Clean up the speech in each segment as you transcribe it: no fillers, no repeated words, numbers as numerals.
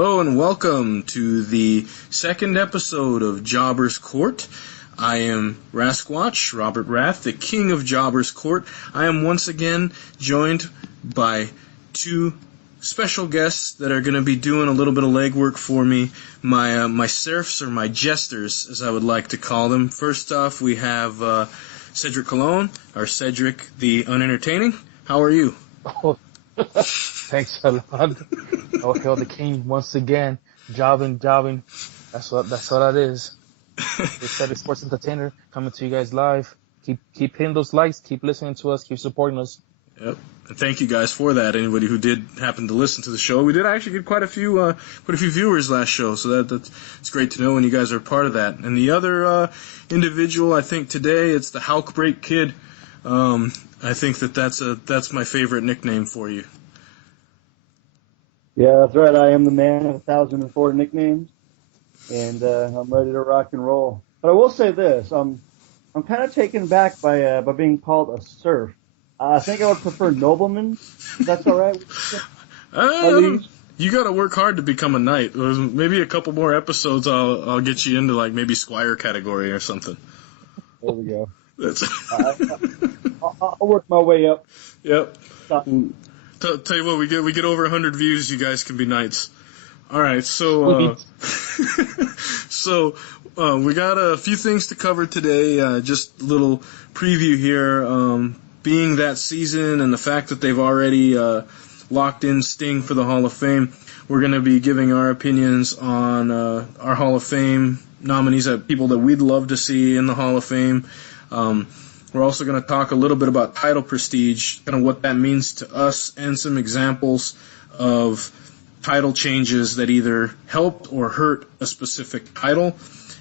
Hello and welcome to the second episode of Jobber's Court. I am Rasquatch, Robert Rath, the king of Jobber's Court. I am once again joined by two special guests that are going to be doing a little bit of legwork for me, my serfs or my jesters, as I would like to call them. First off, we have Cedric Cologne, or Cedric the Unentertaining. How are you? Oh, thanks a lot. Oh, hail the king once again. Jobbing. That's what that is. The Cedric Sports Entertainer coming to you guys live. Keep hitting those likes. Keep listening to us. Keep supporting us. Yep. And thank you guys for that. Anybody who did happen to listen to the show, we did actually get quite a few viewers last show, so that's great to know, and you guys are part of that. And the other individual, I think today, it's the Hulk Break Kid. I think that's my favorite nickname for you. Yeah, that's right. I am the man of 1,004 nicknames, and I'm ready to rock and roll. But I will say this: I'm kind of taken back by being called a serf. I think I would prefer nobleman. If that's all right. You got to work hard to become a knight. Maybe a couple more episodes, I'll get you into like maybe squire category or something. There we go. I'll work my way up. Yep. Tell you what, we get over 100 views, you guys can be knights. All right, so we got a few things to cover today. Just a little preview here. Being that season and the fact that they've already locked in Sting for the Hall of Fame, we're going to be giving our opinions on our Hall of Fame nominees, people that we'd love to see in the Hall of Fame. We're also going to talk a little bit about title prestige, kind of what that means to us, and some examples of title changes that either helped or hurt a specific title.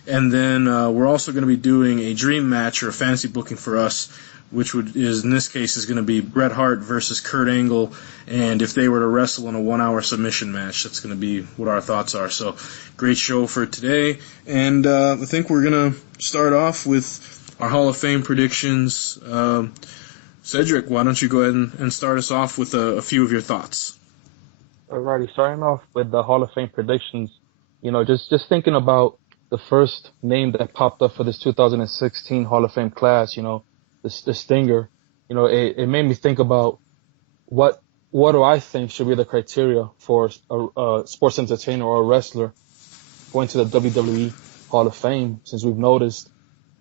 And then we're also going to be doing a dream match or a fantasy booking for us, which in this case is going to be Bret Hart versus Kurt Angle, and if they were to wrestle in a 1-hour submission match, that's going to be what our thoughts are. So, great show for today, and I think we're going to start off with our Hall of Fame predictions. Cedric, why don't you go ahead and start us off with a few of your thoughts? Alrighty, starting off with the Hall of Fame predictions. Just thinking about the first name that popped up for this 2016 Hall of Fame class, the Stinger. It made me think about what do I think should be the criteria for a sports entertainer or a wrestler going to the WWE Hall of Fame, since we've noticed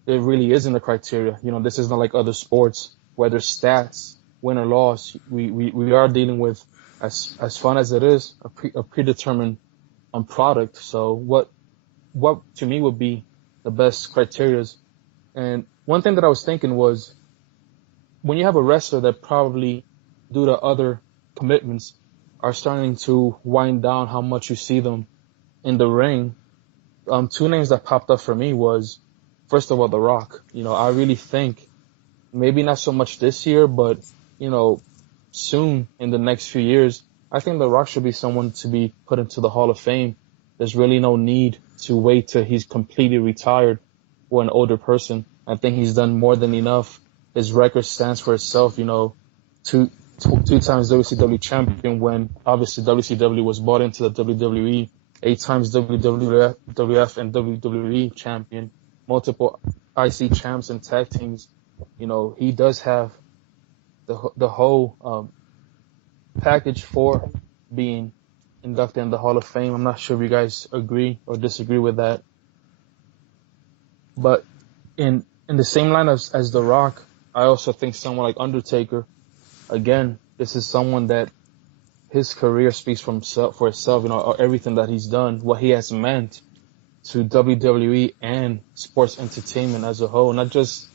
it really isn't a criteria. This is not like other sports, whether stats, win or loss. We are dealing with, as fun as it is, a predetermined product. So what to me would be the best criterias. And one thing that I was thinking was, when you have a wrestler that probably, due to other commitments, are starting to wind down how much you see them in the ring, two names that popped up for me was, first of all, The Rock. I really think, maybe not so much this year, but, soon in the next few years, I think The Rock should be someone to be put into the Hall of Fame. There's really no need to wait till he's completely retired or an older person. I think he's done more than enough. His record stands for itself, two times WCW champion when obviously WCW was bought into the WWE, 8 times WWF and WWE champion, multiple IC champs and tag teams. He does have the whole package for being inducted in the Hall of Fame. I'm not sure if you guys agree or disagree with that. But in the same line as The Rock, I also think someone like Undertaker. Again, this is someone that his career speaks for itself. Everything that he's done, what he has meant to WWE and sports entertainment as a whole, not just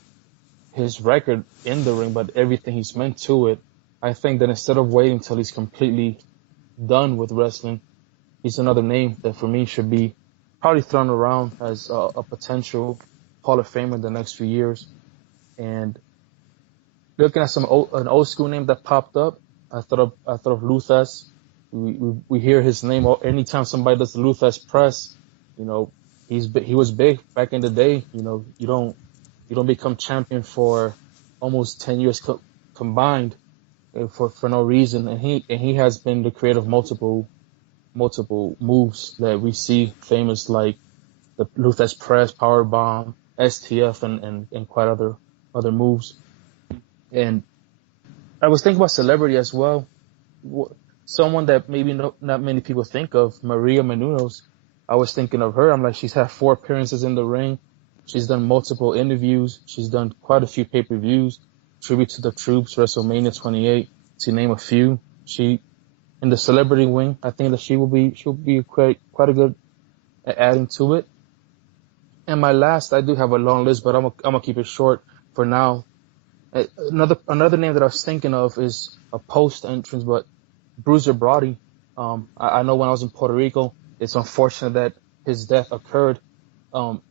his record in the ring, but everything he's meant to it. I think that instead of waiting till he's completely done with wrestling, he's another name that for me should be probably thrown around as a potential Hall of Famer in the next few years. And looking at an old school name that popped up, I thought of Luthez. We hear his name anytime somebody does the Luthez press. He was big back in the day. You don't become champion for almost 10 years combined for no reason. And he has been the creator of multiple multiple moves that we see famous, like the Luthez press, power bomb, STF, and quite other moves. And I was thinking about celebrity as well. Someone that maybe not many people think of, Maria Menounos. I was thinking of her. I'm like, she's had 4 appearances in the ring. She's done multiple interviews. She's done quite a few pay-per-views, Tribute to the Troops, WrestleMania 28, to name a few. She, in the celebrity wing, I think that she'll be quite a good at adding to it. And my last, I do have a long list, but I'm gonna keep it short for now. Another name that I was thinking of is a post entrance, but Bruiser Brody. I know when I was in Puerto Rico, it's unfortunate that his death occurred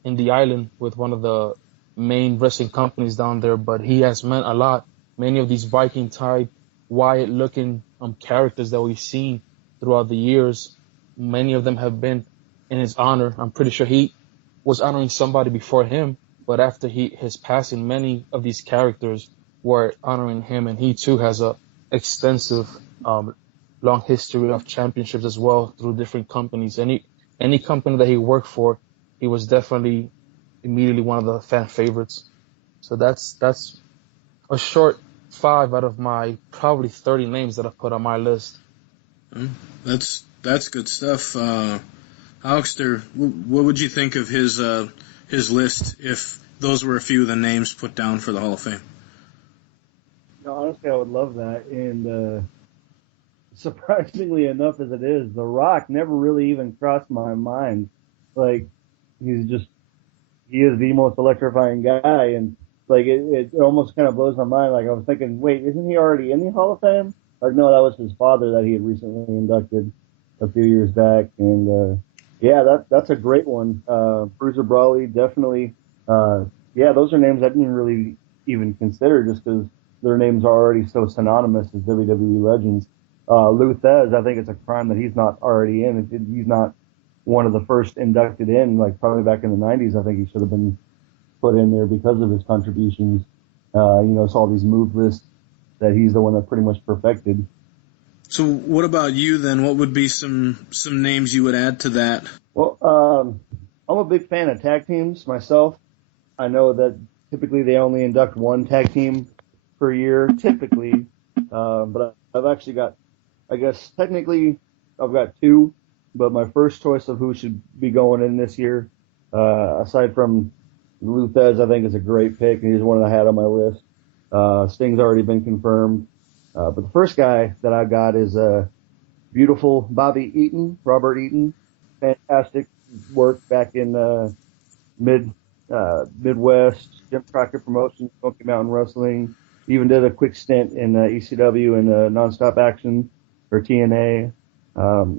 in the island with one of the main wrestling companies down there, but he has meant a lot. Many of these Viking type, Wyatt looking characters that we've seen throughout the years, many of them have been in his honor. I'm pretty sure he was honoring somebody before him, but after his passing, many of these characters were honoring him, and he too has a extensive long history of championships as well through different companies. Any company that he worked for, he was definitely immediately one of the fan favorites. So that's a short 5 out of my probably 30 names that I've put on my list. That's good stuff. Alex, what would you think of his list if those were a few of the names put down for the Hall of Fame? No, honestly, I would love that. And surprisingly enough as it is, The Rock never really even crossed my mind. Like, he is the most electrifying guy. And, like, it almost kind of blows my mind. Like, I was thinking, wait, isn't he already in the Hall of Fame? Like, no, that was his father that he had recently inducted a few years back. And, yeah, that's a great one. Bruiser Brody, definitely. Yeah, those are names I didn't really even consider just because their names are already so synonymous as WWE legends. Lou Thez, I think it's a crime that he's not already in. He's not one of the first inducted in, like probably back in the 90s. I think he should have been put in there because of his contributions. Saw these move lists that he's the one that pretty much perfected. So what about you then? What would be some names you would add to that? Well, I'm a big fan of tag teams myself. I know that typically they only induct one tag team per year, typically. But I've actually got, I guess technically I've got 2, but my first choice of who should be going in this year, aside from Lou Thez, I think is a great pick, and he's one that I had on my list. Sting's already been confirmed. But the first guy that I got is beautiful Bobby Eaton, Robert Eaton. Fantastic work back in Midwest, Jim Crockett Promotions, Smoky Mountain Wrestling. Even did a quick stint in ECW and Nonstop Action or TNA.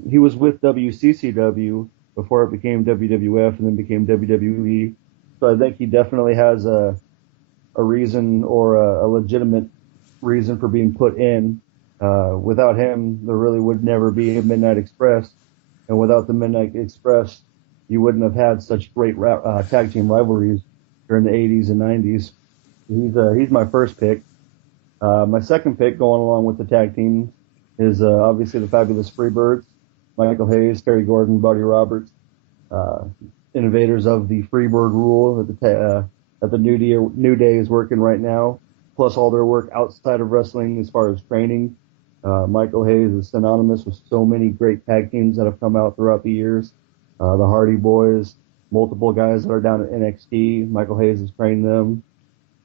He was with WCCW before it became WWF and then became WWE. So I think he definitely has a reason or a legitimate reason for being put in. Without him, there really would never be a Midnight Express. And without the Midnight Express, you wouldn't have had such great tag team rivalries during the 80s and 90s. He's my first pick. My second pick, going along with the tag team, is obviously the Fabulous Freebirds, Michael Hayes, Terry Gordon, Buddy Roberts, innovators of the Freebird rule that the New Day is working right now, plus all their work outside of wrestling as far as training. Michael Hayes is synonymous with so many great tag teams that have come out throughout the years. The Hardy Boys, multiple guys that are down at NXT. Michael Hayes has trained them.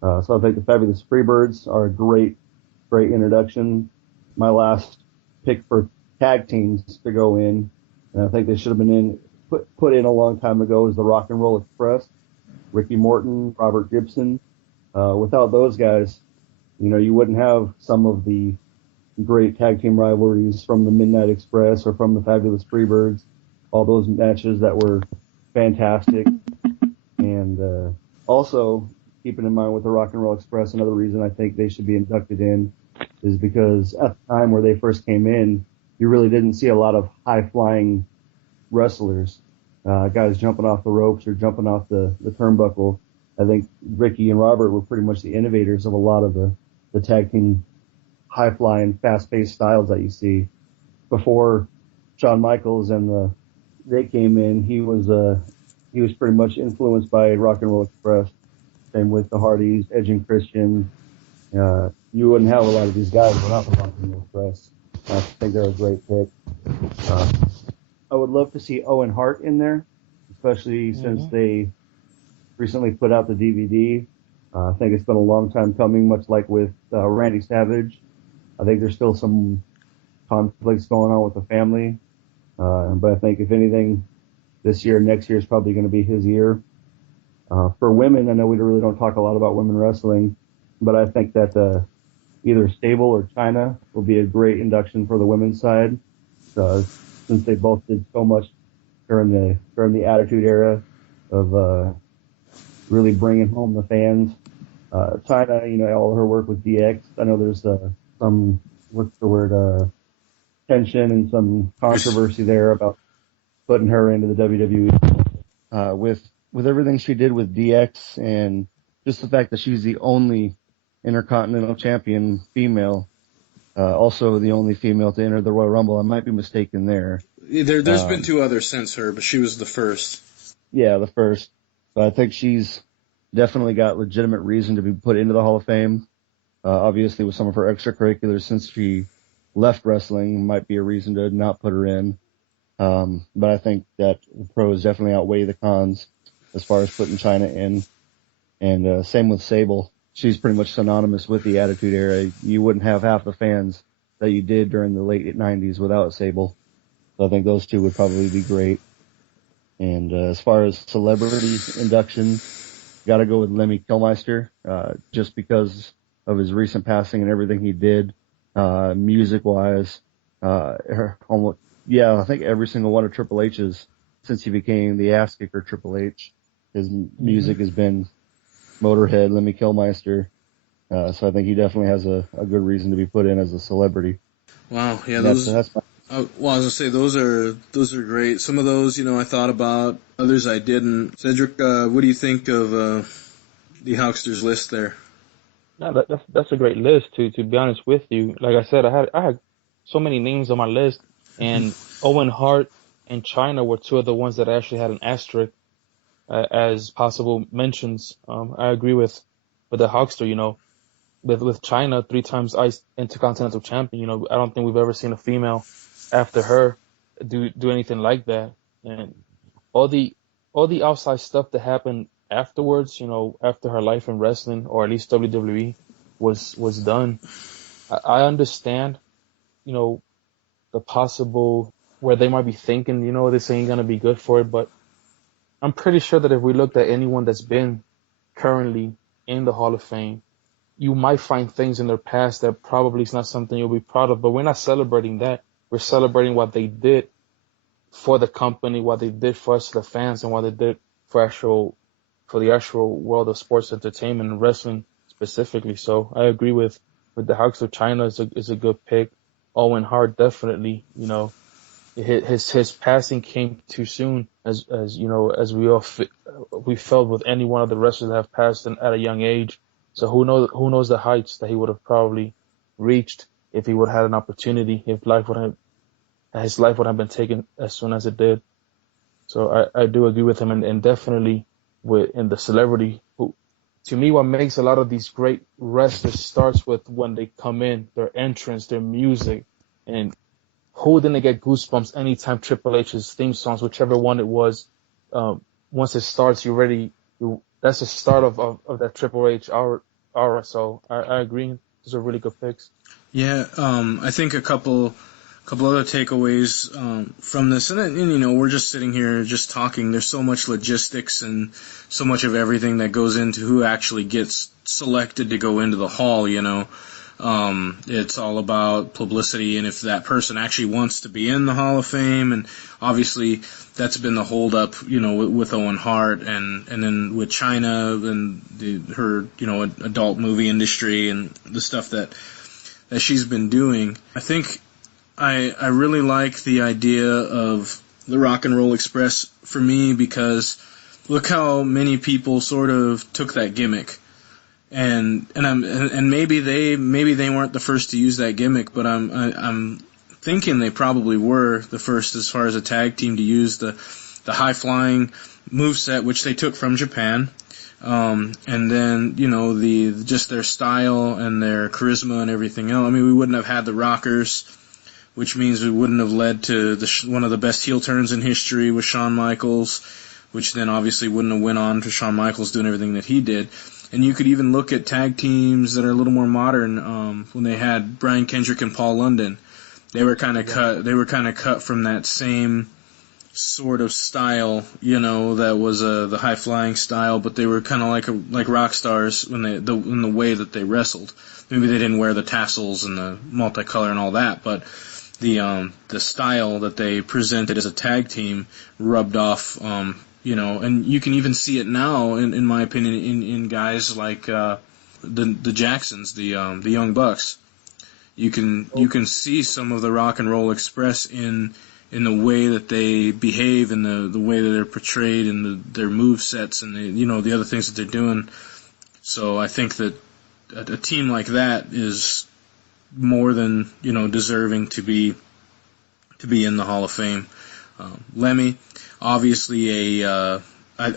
So I think the Fabulous Freebirds are a great introduction. My last pick for tag teams to go in, and I think they should have been put in a long time ago, is the Rock and Roll Express. Ricky Morton, Robert Gibson. Without those guys, you wouldn't have some of the great tag team rivalries from the Midnight Express or from the Fabulous Freebirds. All those matches that were fantastic. And also, keeping in mind with the Rock and Roll Express, another reason I think they should be inducted in is because at the time where they first came in, you really didn't see a lot of high-flying wrestlers, guys jumping off the ropes or jumping off the turnbuckle. I think Ricky and Robert were pretty much the innovators of a lot of the tag team high-flying, fast-paced styles that you see. Before Shawn Michaels they came in, he was pretty much influenced by Rock and Roll Express. Same with the Hardys, Edge and Christian. You wouldn't have a lot of these guys without the Rock and Roll Express. I think they're a great pick. Uh, I would love to see Owen Hart in there, especially since they recently put out the DVD. I think it's been a long time coming, much like with Randy Savage. I think there's still some conflicts going on with the family. But I think if anything, this year, next year is probably going to be his year. For women, I know we really don't talk a lot about women wrestling, but I think that either Stable or China will be a great induction for the women's side, since they both did so much during the Attitude Era of really bringing home the fans. China, all her work with DX. I know there's some tension and some controversy there about putting her into the WWE. With everything she did with DX and just the fact that she's the only Intercontinental Champion female, also the only female to enter the Royal Rumble. I might be mistaken there. There's been two others since her, but she was the first. Yeah, the first. But I think she's definitely got legitimate reason to be put into the Hall of Fame. Obviously, with some of her extracurriculars since she left wrestling, might be a reason to not put her in. But I think that the pros definitely outweigh the cons as far as putting China in. And same with Sable. She's pretty much synonymous with the Attitude Era. You wouldn't have half the fans that you did during the late 90s without Sable. So I think those two would probably be great. And as far as celebrity induction, got to go with Lemmy Kilmister, just because of his recent passing and everything he did, music-wise. I think every single one of Triple H's since he became the ass kicker Triple H, his music has been Motorhead, Lemmy Kilmister. So I think he definitely has a good reason to be put in as a celebrity. Wow, yeah, that's my well, I was gonna say those are great. Some of those, I thought about. Others I didn't. Cedric, what do you think of the Hulkster's list there? No, that's a great list. To be honest with you, like I said, I had so many names on my list, and Owen Hart and China were two of the ones that I actually had an asterisk as possible mentions. I agree with the Hulkster. With China, 3 times Ice Intercontinental Champion. I don't think we've ever seen a female after her do anything like that. And all the outside stuff that happened afterwards, after her life in wrestling, or at least WWE, was done. I understand, the possible where they might be thinking, this ain't gonna be good for it, but I'm pretty sure that if we looked at anyone that's been currently in the Hall of Fame, you might find things in their past that probably is not something you'll be proud of, but we're not celebrating that. We're celebrating what they did for the company, what they did for us, the fans, and what they did for the actual world of sports entertainment and wrestling specifically. So I agree with the Hawks of China is a good pick. Owen Hart definitely, his passing came too soon, as we felt with any one of the wrestlers that have passed at a young age. So who knows the heights that he would have probably reached if he would have had an opportunity, if his life would have been taken as soon as it did. So I do agree with him, and definitely in the celebrity, who, to me, what makes a lot of these great wrestlers starts with when they come in, their entrance, their music, and who didn't get goosebumps anytime Triple H's theme songs, whichever one it was, once it starts, that's the start of that Triple H aura. So I agree. Those are really good picks. Yeah, I think a couple other takeaways from this, and we're just sitting here just talking. There's so much logistics and so much of everything that goes into who actually gets selected to go into the hall. It's all about publicity and if that person actually wants to be in the Hall of Fame, and obviously that's been the holdup, with Owen Hart and then with China and her, adult movie industry and the stuff that she's been doing. I think I really like the idea of the Rock and Roll Express for me, because look how many people sort of took that gimmick. And maybe they weren't the first to use that gimmick, but I'm thinking they probably were the first as far as a tag team to use the high-flying moveset, which they took from Japan. And then, just their style and their charisma and everything else. I mean, we wouldn't have had the Rockers, which means we wouldn't have led to one of the best heel turns in history with Shawn Michaels, which then obviously wouldn't have went on to Shawn Michaels doing everything that he did. And you could even look at tag teams that are a little more modern, when they had Brian Kendrick and Paul London. They were kind of cut from that same sort of style, that was the high flying style, but they were kind of like rock stars in the way that they wrestled. Maybe they didn't wear the tassels and the multicolor and all that, but the style that they presented as a tag team rubbed off, and you can even see it now, in my opinion, in guys like the Jacksons, the Young Bucks. You can see some of the Rock and Roll Express in the way that they behave and the way that they're portrayed and their move sets and the other things that they're doing. So I think that a team like that is more than deserving to be in the Hall of Fame. Lemmy, obviously I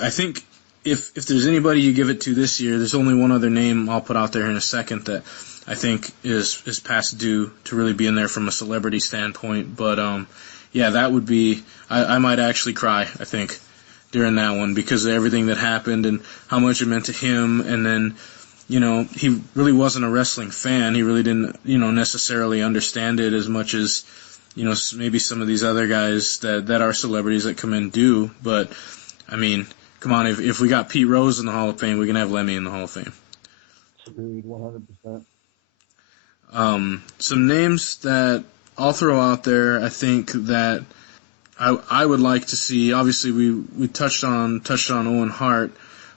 think if there's anybody you give it to this year, there's only one other name I'll put out there in a second that I think is past due to really be in there from a celebrity standpoint. But yeah, that would be, I might actually cry, I think, during that one because of everything that happened and how much it meant to him. And then, he really wasn't a wrestling fan. He really didn't, necessarily understand it as much as, maybe some of these other guys that are celebrities that come in do. But, I mean, come on, if we got Pete Rose in the Hall of Fame, we can have Lemmy in the Hall of Fame. Agreed, 100%. Some names that I'll throw out there, I think that I would like to see. Obviously, we touched on Owen Hart,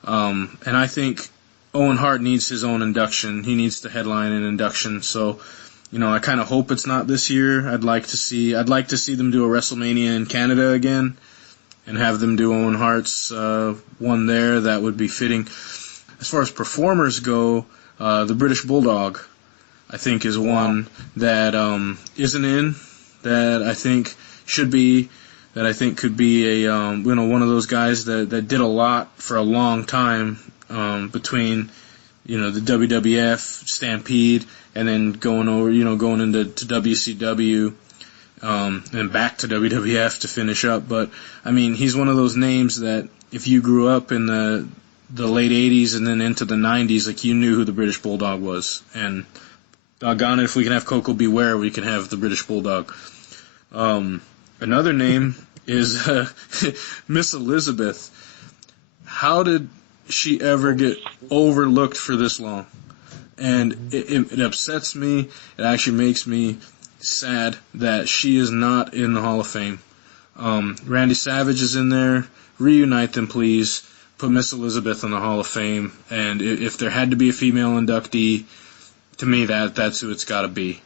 and I think Owen Hart needs his own induction. He needs to headline an induction. So, I kind of hope it's not this year. I'd like to see them do a WrestleMania in Canada again, and have them do Owen Hart's one there. That would be fitting. As far as performers go, the British Bulldog, I think, is one that isn't in, that I think should be, that I think could be a one of those guys that did a lot for a long time between the WWF Stampede and then going into WCW and back to WWF to finish up. But I mean, he's one of those names that if you grew up in the late 80s and then into the 90s, like, you knew who the British Bulldog was. And doggone it, if we can have Coco Beware, we can have the British Bulldog. Another name is Miss Elizabeth. How did she ever get overlooked for this long? And it upsets me. It actually makes me sad that she is not in the Hall of Fame. Randy Savage is in there. Reunite them, please. Put Miss Elizabeth in the Hall of Fame. And if there had to be a female inductee, to me, that's who it's got to be.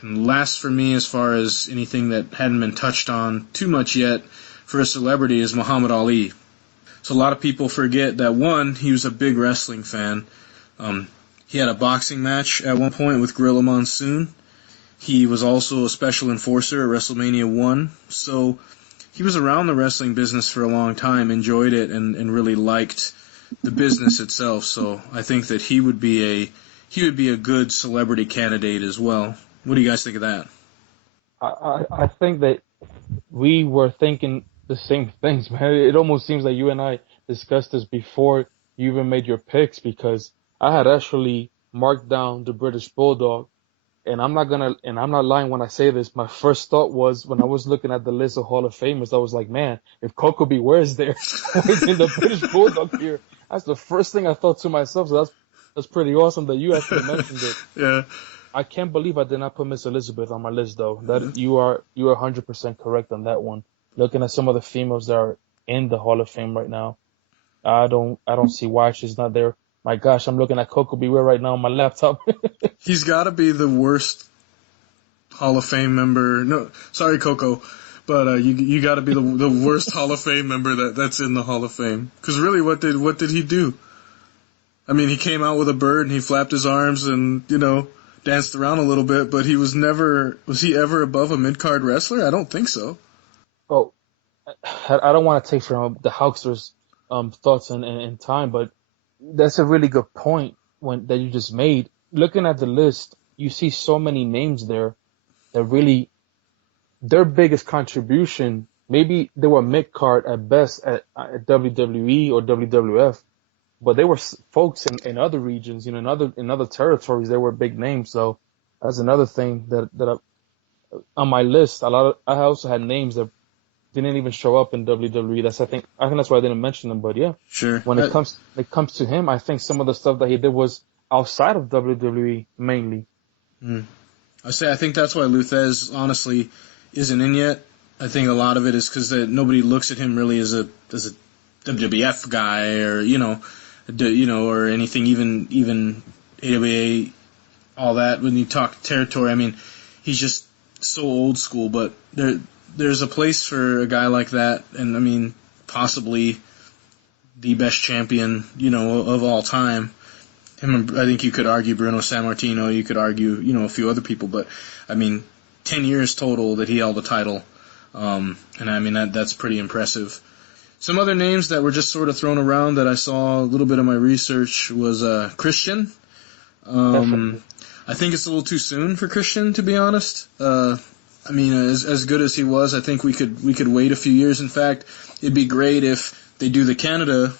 And last for me, as far as anything that hadn't been touched on too much yet for a celebrity, is Muhammad Ali. So a lot of people forget that, one, he was a big wrestling fan. He had a boxing match at one point with Gorilla Monsoon. He was also a special enforcer at WrestleMania 1. So he was around the wrestling business for a long time, enjoyed it, and really liked the business itself. So I think that he would be a good celebrity candidate as well. What do you guys think of that? I think that we were thinking the same things, man. It almost seems like you and I discussed this before you even made your picks, because I had actually marked down the British Bulldog, and I'm not lying when I say this. My first thought was, when I was looking at the list of Hall of Famers, I was like, man, if Coco Beware is there, why isn't the British Bulldog here? That's the first thing I thought to myself. So that's pretty awesome that you actually mentioned it. Yeah. I can't believe I did not put Miss Elizabeth on my list, though. That you are 100% correct on that one. Looking at some of the females that are in the Hall of Fame right now, I don't see why she's not there. My gosh, I'm looking at Coco Beware right now on my laptop. He's got to be the worst Hall of Fame member. No, sorry, Coco, but you got to be the worst Hall of Fame member that's in the Hall of Fame. Because really, what did he do? I mean, he came out with a bird and he flapped his arms and did danced around a little bit, but was he ever above a mid-card wrestler? I don't think so. Oh, I don't want to take from the Hulkster's thoughts and time, but that's a really good point that you just made. Looking at the list, you see so many names there that really their biggest contribution. Maybe they were mid card at best at WWE or WWF, but they were folks in other regions, in other territories. They were big names. So that's another thing that on my list. I also had names that didn't even show up in WWE. I think that's why I didn't mention them. But yeah, sure. When it comes to him, I think some of the stuff that he did was outside of WWE mainly. I think that's why Luthez honestly isn't in yet. I think a lot of it is because nobody looks at him really as a WWF guy or anything, even AWA, all that. When you talk territory, I mean, he's just so old school. But there's a place for a guy like that, and I mean, possibly the best champion, of all time. I think you could argue Bruno Sammartino. You could argue, a few other people, but I mean, 10 years total that he held the title. And I mean, that's pretty impressive. Some other names that were just sort of thrown around that I saw a little bit of my research was Christian. I think it's a little too soon for Christian, to be honest. I mean, as good as he was, I think we could wait a few years. In fact, it'd be great if they do the Canada,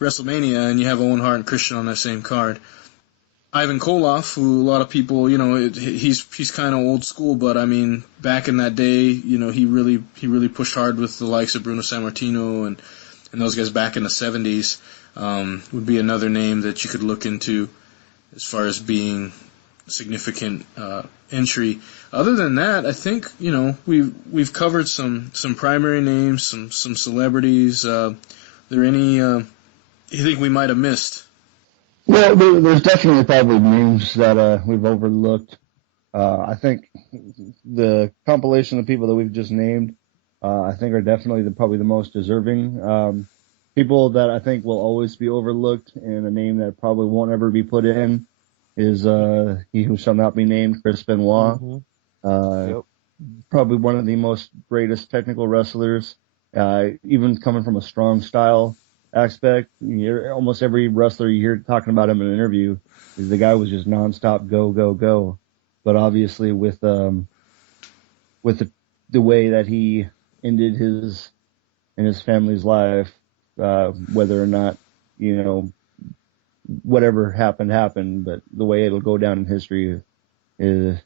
WrestleMania, and you have Owen Hart and Christian on that same card. Ivan Koloff, who a lot of people, he's kind of old school, but I mean, back in that day, he really pushed hard with the likes of Bruno Sammartino and those guys back in the 70s. Would be another name that you could look into as far as being a significant entry. Other than that, I think we've covered some primary names, some celebrities. Are there any you think we might have missed? Well, there's definitely probably names that we've overlooked. I think the compilation of people that we've just named, I think are definitely probably the most deserving. People that I think will always be overlooked, and a name that probably won't ever be put in is he who shall not be named, Chris Benoit. Yep. Probably one of the most greatest technical wrestlers, even coming from a strong style aspect. Almost every wrestler you hear talking about him in an interview is the guy was just nonstop go, go, go. But obviously with the way that he ended his family's life, whether or not, whatever happened, but the way it'll go down in history is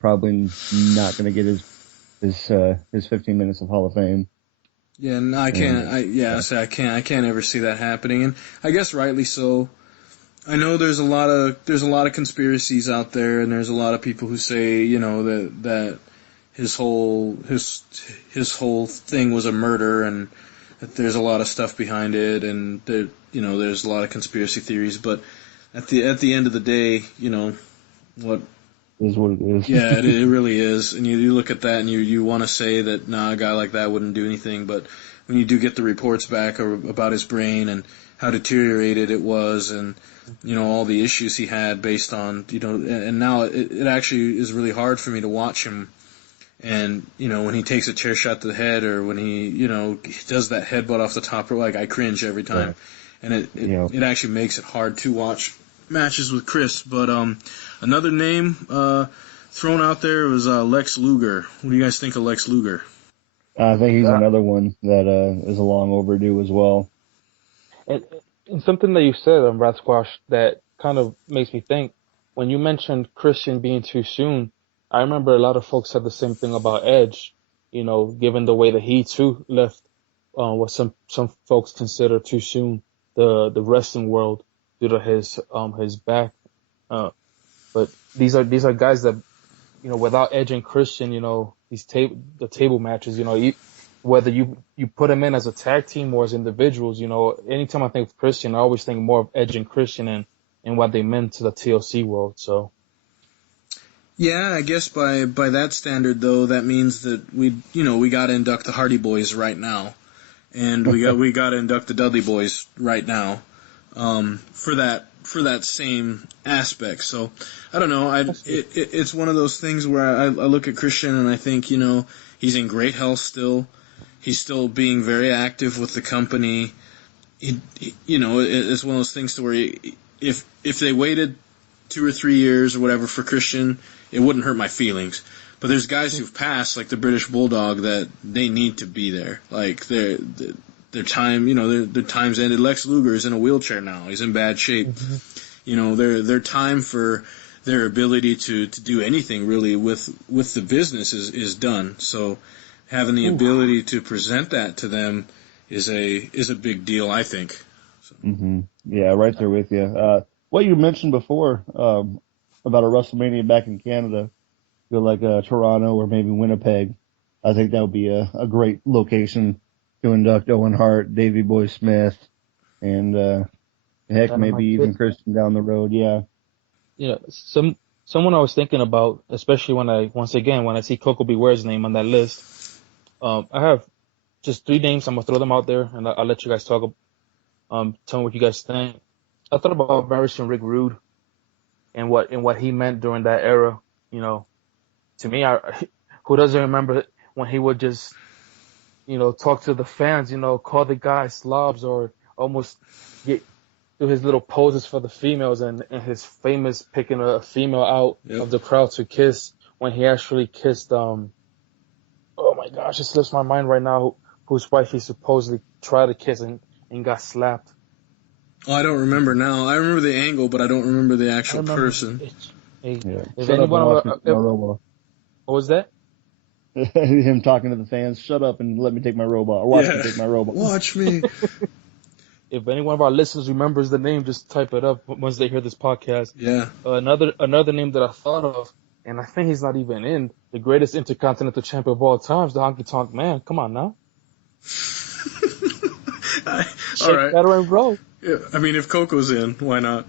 probably not going to get his 15 minutes of Hall of Fame. Yeah, no, I can't. I can't ever see that happening, and I guess rightly so. I know there's a lot of conspiracies out there, and there's a lot of people who say, that his whole thing was a murder, and that there's a lot of stuff behind it, and there's a lot of conspiracy theories. But at the end of the day, what is what it is. Yeah, it really is. And you look at that and you want to say that, a guy like that wouldn't do anything. But when you do get the reports back about his brain and how deteriorated it was and, all the issues he had based on, and now it actually is really hard for me to watch him. And, when he takes a chair shot to the head or when he, does that headbutt off the top rope, like I cringe every time. Right. And it actually makes it hard to watch matches with Chris. But another name thrown out there was Lex Luger. What do you guys think of Lex Luger? I think he's another one that is a long overdue as well. And something that you said, Rat Squash, that kind of makes me think, when you mentioned Christian being too soon, I remember a lot of folks said the same thing about Edge, given the way that he too left what some folks consider too soon, the wrestling world due to his back. But these are guys that, without Edge and Christian, the table matches, whether you put them in as a tag team or as individuals, anytime I think of Christian, I always think more of Edge and Christian and what they meant to the TLC world. So. Yeah, I guess by that standard though, that means that we got to induct the Hardy Boys right now, and we got to induct the Dudley Boys right now. For that for that same aspect. So I don't know. It's one of those things where I look at Christian and I think, he's in great health still. He's still being very active with the company. It's one of those things to where if they waited 2 or 3 years or whatever for Christian, it wouldn't hurt my feelings. But there's guys who've passed, like the British Bulldog, that they need to be there. Like their time, their time's ended. Lex Luger is in a wheelchair now. He's in bad shape. Mm-hmm. Their time for their ability to do anything really with the business is done. So having the ability to present that to them is a big deal, I think. So. Mm-hmm. Yeah, right there with you. What you mentioned before about a WrestleMania back in Canada, feel like Toronto or maybe Winnipeg, I think that would be a great location to induct Owen Hart, Davey Boy Smith, and heck, maybe even Christian down the road. Yeah. Someone I was thinking about, especially when I see Coco Beware's name on that list. I have just 3 names. I'm gonna throw them out there, and I'll let you guys talk. Tell me what you guys think. I thought about embarrassing Rick Rude and what he meant during that era. To me, who doesn't remember when he would just, talk to the fans, call the guys slobs, or almost do his little poses for the females, and his famous picking a female out of the crowd to kiss, when he actually kissed, oh my gosh, it slips my mind right now, whose wife he supposedly tried to kiss and got slapped. Oh, I don't remember now. I remember the angle, but I don't remember the actual person. If anyone, what was that? Him talking to the fans, shut up and let me take my robot. Or watch me take my robot. Watch me. If any one of our listeners remembers the name, just type it up once they hear this podcast. Yeah. Another name that I thought of, and I think he's not even in, the greatest intercontinental champion of all times, the Honky Tonk Man. Come on now. All right. Better and roll. Yeah, I mean, if Coco's in, why not?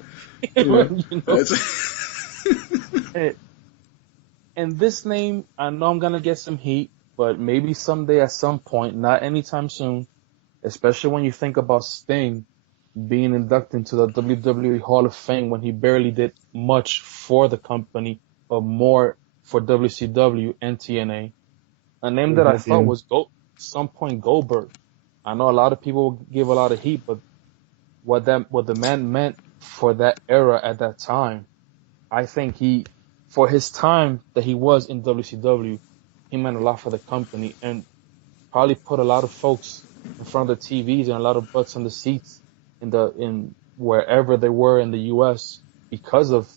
And this name, I know I'm gonna get some heat, but maybe someday at some point, not anytime soon, especially when you think about Sting being inducted into the WWE Hall of Fame when he barely did much for the company, but more for WCW and TNA. A name that I thought was some point Goldberg. I know a lot of people will give a lot of heat, but what the man meant for that era at that time, I think for his time that he was in WCW, he meant a lot for the company, and probably put a lot of folks in front of the TVs and a lot of butts on the seats in wherever they were in the U.S. because of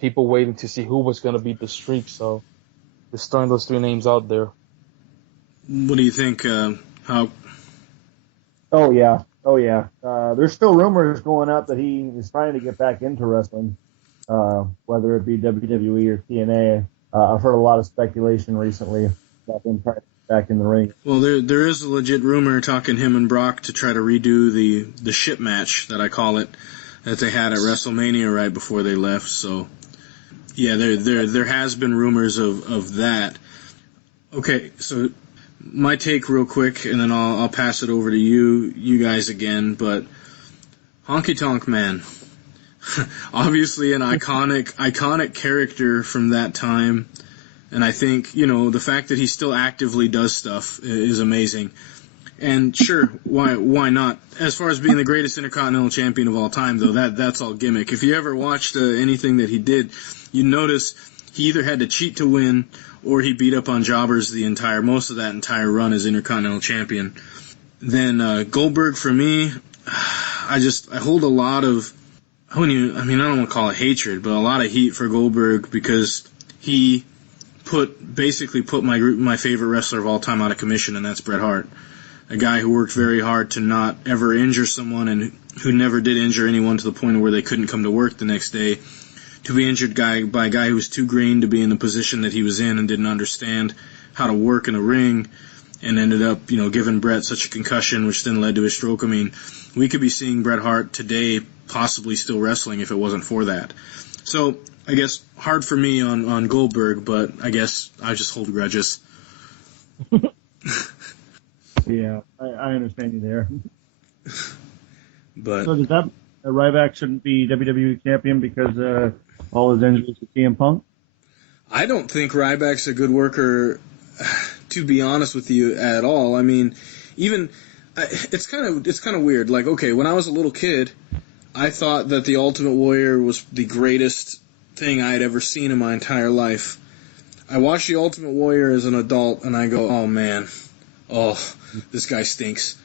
people waiting to see who was going to beat the streak. So just throwing those 3 names out there. What do you think? How? Oh yeah. There's still rumors going out that he is trying to get back into wrestling, whether it be WWE or TNA. I've heard a lot of speculation recently about him trying to get back in the ring. Well, there is a legit rumor talking him and Brock to try to redo the ship match, that I call it, that they had at WrestleMania right before they left. So yeah, there has been rumors of that. Okay, so my take real quick, and then I'll pass it over to you guys again. But Honky Tonk Man, obviously an iconic character from that time, and I think the fact that he still actively does stuff is amazing. And sure, why not? As far as being the greatest Intercontinental Champion of all time, though, that's all gimmick. If you ever watched anything that he did, you notice he either had to cheat to win, or he beat up on jobbers most of that entire run as Intercontinental Champion. Then Goldberg, for me, I hold a lot of, I don't want to call it hatred, but a lot of heat for Goldberg, because he basically put my favorite wrestler of all time out of commission, and that's Bret Hart. A guy who worked very hard to not ever injure someone, and who never did injure anyone to the point where they couldn't come to work the next day, to be injured by a guy who was too green to be in the position that he was in and didn't understand how to work in a ring, and ended up, giving Bret such a concussion, which then led to his stroke. I mean, we could be seeing Bret Hart today possibly still wrestling if it wasn't for that. So, I guess, hard for me on Goldberg, but I guess I just hold grudges. Yeah, I understand you there. But So Ryback shouldn't be WWE champion because all his injuries with CM Punk? I don't think Ryback's a good worker, to be honest with you, at all. I mean, even it's kind of weird. Like, okay, when I was a little kid, I thought that the Ultimate Warrior was the greatest thing I had ever seen in my entire life. I watched the Ultimate Warrior as an adult, and I go, oh man, oh, this guy stinks.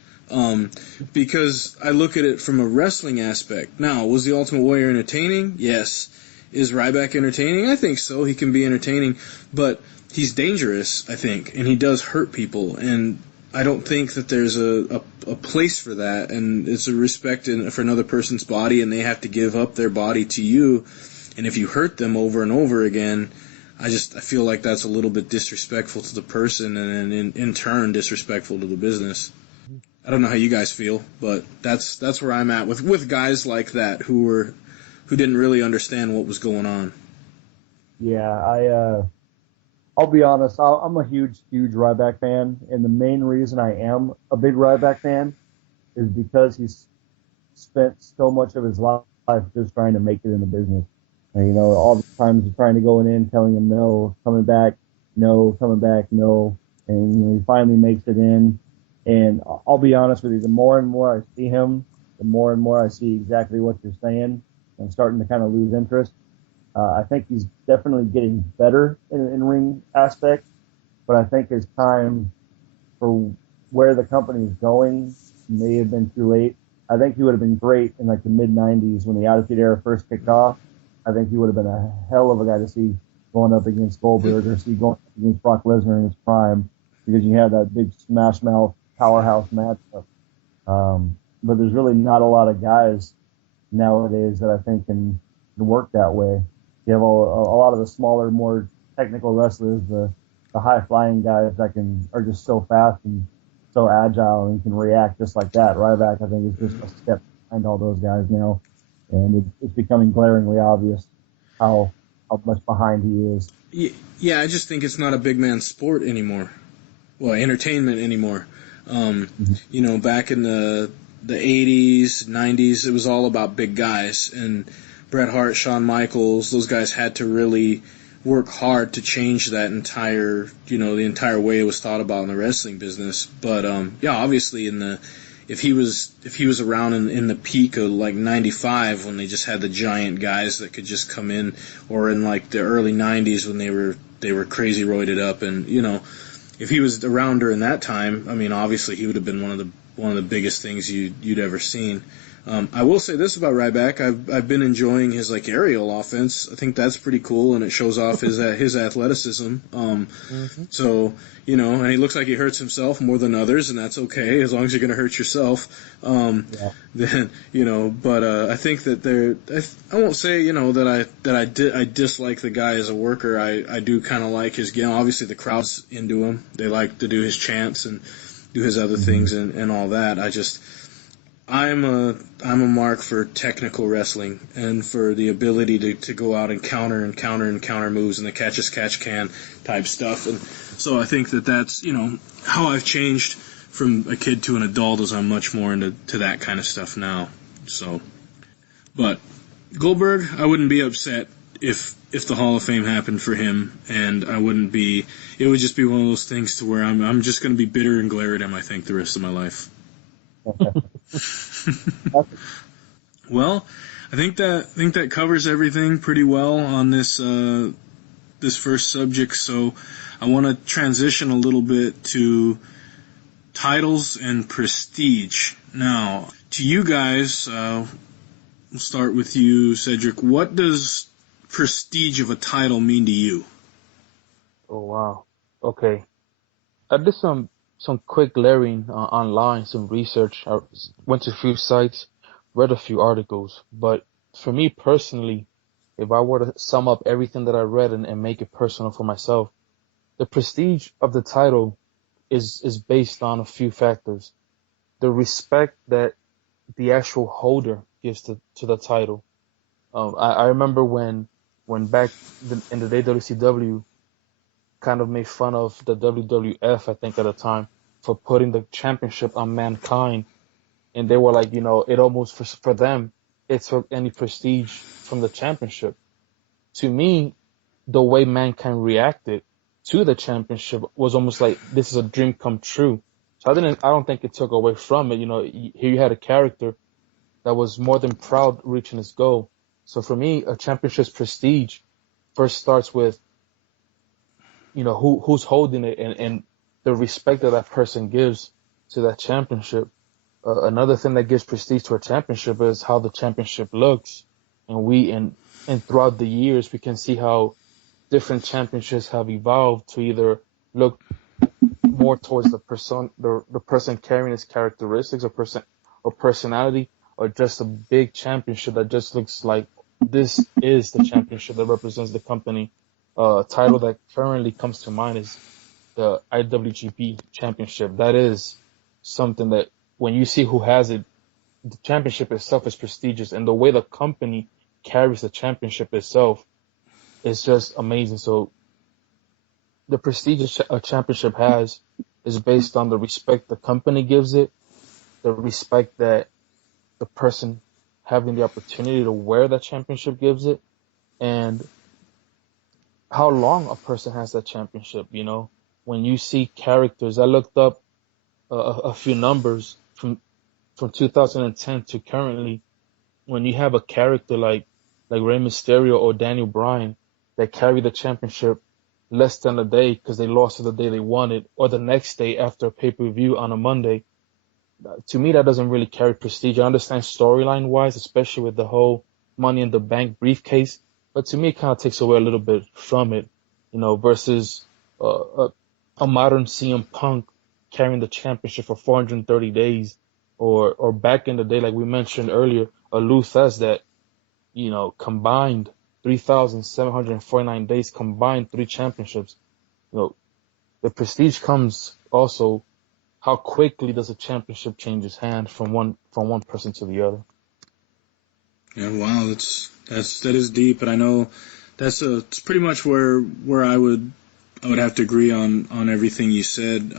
Because I look at it from a wrestling aspect. Now, was the Ultimate Warrior entertaining? Yes. Is Ryback entertaining? I think so. He can be entertaining, but he's dangerous, I think, and he does hurt people, and I don't think that there's a place for that, and it's a respect for another person's body, and they have to give up their body to you, and if you hurt them over and over again, I feel like that's a little bit disrespectful to the person, and in turn disrespectful to the business. I don't know how you guys feel, but that's where I'm at with guys like that who didn't really understand what was going on. Yeah, I'll be honest. I'm a huge Ryback fan, and the main reason I am a big Ryback fan is because he's spent so much of his life just trying to make it in the business. And, all the times he's trying to go in, telling him no, coming back, no, coming back, no, and he finally makes it in. And I'll be honest with you, the more and more I see him, the more and more I see exactly what you're saying. I'm starting to kind of lose interest. I think he's definitely getting better in ring aspect, but I think his time for where the company is going may have been too late. I think he would have been great in like the mid '90s when the Attitude Era first kicked off. I think he would have been a hell of a guy to see going up against Goldberg or see going up against Brock Lesnar in his prime, because you have that big smash mouth powerhouse matchup. But there's really not a lot of guys nowadays that I think can work that way. You have a lot of the smaller, more technical wrestlers, the high flying guys that are just so fast and so agile and can react just like that. Ryback, I think, is just a step behind all those guys now, and it's becoming glaringly obvious how much behind he is. Yeah, I just think it's not a big man sport anymore. Well, entertainment anymore. Back in the 80s, 90s, it was all about big guys, and Bret Hart, Shawn Michaels, those guys had to really work hard to change that the entire way it was thought about in the wrestling business. But obviously if he was around in the peak of like 95 when they just had the giant guys that could just come in, or in like the early 90s when they were crazy roided up, and if he was around during that time, I mean, obviously he would have been one of the biggest things you'd ever seen. I will say this about Ryback: I've been enjoying his like aerial offense. I think that's pretty cool, and it shows off his athleticism. So and he looks like he hurts himself more than others, and that's okay as long as you're going to hurt yourself. Then but I think that I won't say that I dislike the guy as a worker. I do kind of like his game. Obviously, the crowd's into him. They like to do his chants and do his other things and all that. I'm a mark for technical wrestling and for the ability to go out and counter moves and the catch as catch can type stuff. And so I think that's how I've changed from a kid to an adult, as I'm much more into that kind of stuff now. So, but Goldberg, I wouldn't be upset if the Hall of Fame happened for him, and I wouldn't be. It would just be one of those things to where I'm just going to be bitter and glare at him, I think, the rest of my life. Well, I think that covers everything pretty well on this first subject. So I want to transition a little bit to titles and prestige. Now, to you guys, we'll start with you, Cedric. What does prestige of a title mean to you? Oh wow. Okay. I did some quick glaring online, some research. I went to a few sites, read a few articles. But for me personally, if I were to sum up everything that I read and make it personal for myself, the prestige of the title is based on a few factors. The respect that the actual holder gives to the title. I remember when back in the day WCW kind of made fun of the WWF, I think at the time, for putting the championship on Mankind, and they were like, it almost for them, it took any prestige from the championship. To me, the way mankind reacted to the championship was almost like this is a dream come true. So I don't think it took away from it. You know, here you had a character that was more than proud reaching his goal. So for me, a championship's prestige first starts with, you know, who's holding it and the respect that that person gives to that championship. Another thing that gives prestige to a championship is how the championship looks. And throughout the years, we can see how different championships have evolved to either look more towards the person carrying his characteristics or personality, or just a big championship that just looks like this is the championship that represents the company. Title that currently comes to mind is the IWGP Championship. That is something that when you see who has it, the championship itself is prestigious, and the way the company carries the championship itself is just amazing. So the prestige a championship has is based on the respect the company gives it, the respect that the person having the opportunity to wear that championship gives it, and how long a person has that championship. You know, when you see characters, I looked up a few numbers from 2010 to currently. When you have a character like Rey Mysterio or Daniel Bryan that carry the championship less than a day because they lost it the day they won it, or the next day after a pay-per-view on a Monday, to me that doesn't really carry prestige. I understand storyline wise, especially with the whole Money in the Bank briefcase, but to me it kind of takes away a little bit from it, you know, versus a modern CM Punk carrying the championship for 430 days, or back in the day, like we mentioned earlier, a Lou Thesz that, you know, combined 3,749 days, combined three championships. You know, the prestige comes also how quickly does a championship change its hand from one person to the other. Yeah, wow, that is deep, and I know it's pretty much where I would have to agree on everything you said.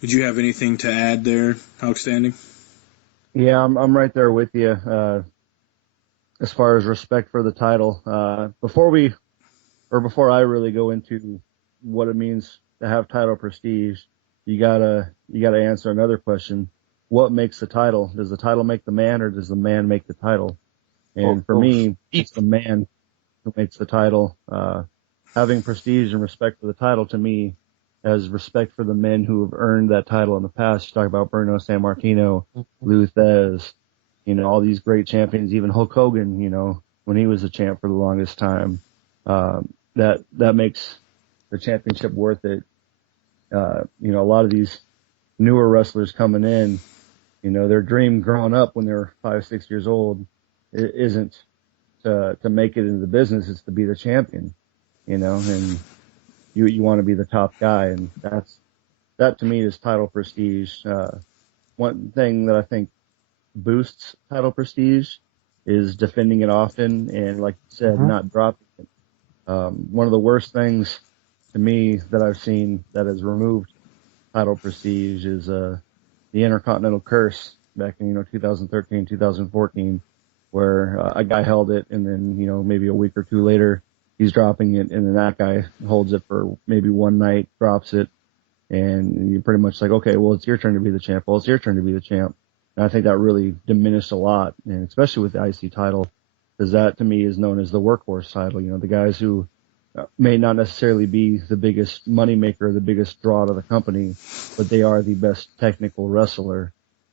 Would you have anything to add there, Outstanding? Yeah, I'm right there with you. As far as respect for the title, before I really go into what it means to have title prestige, you gotta answer another question: what makes the title? Does the title make the man, or does the man make the title? And for me, it's the man who makes the title. Having prestige and respect for the title, to me, as respect for the men who have earned that title in the past. You talk about Bruno Sammartino, Lou Thesz, you know, all these great champions, even Hulk Hogan, you know, when he was a champ for the longest time. That makes the championship worth it. You know, a lot of these newer wrestlers coming in, you know, their dream growing up when they're 5, 6 years old isn't to make it into the business, it's to be the champion, you know, and you want to be the top guy, and that to me is title prestige. One thing that I think boosts title prestige is defending it often and, like you said, not dropping it. One of the worst things to me that I've seen that has removed title prestige is the Intercontinental Curse back in 2013, 2014, where a guy held it and then maybe a week or two later he's dropping it, and then that guy holds it for maybe one night, drops it, and you're pretty much like, okay, well, it's your turn to be the champ. Well, it's your turn to be the champ. And I think that really diminished a lot, and especially with the IC title, because that to me is known as the workhorse title. You know, the guys who may not necessarily be the biggest moneymaker, the biggest draw to the company, but they are the best technical wrestler.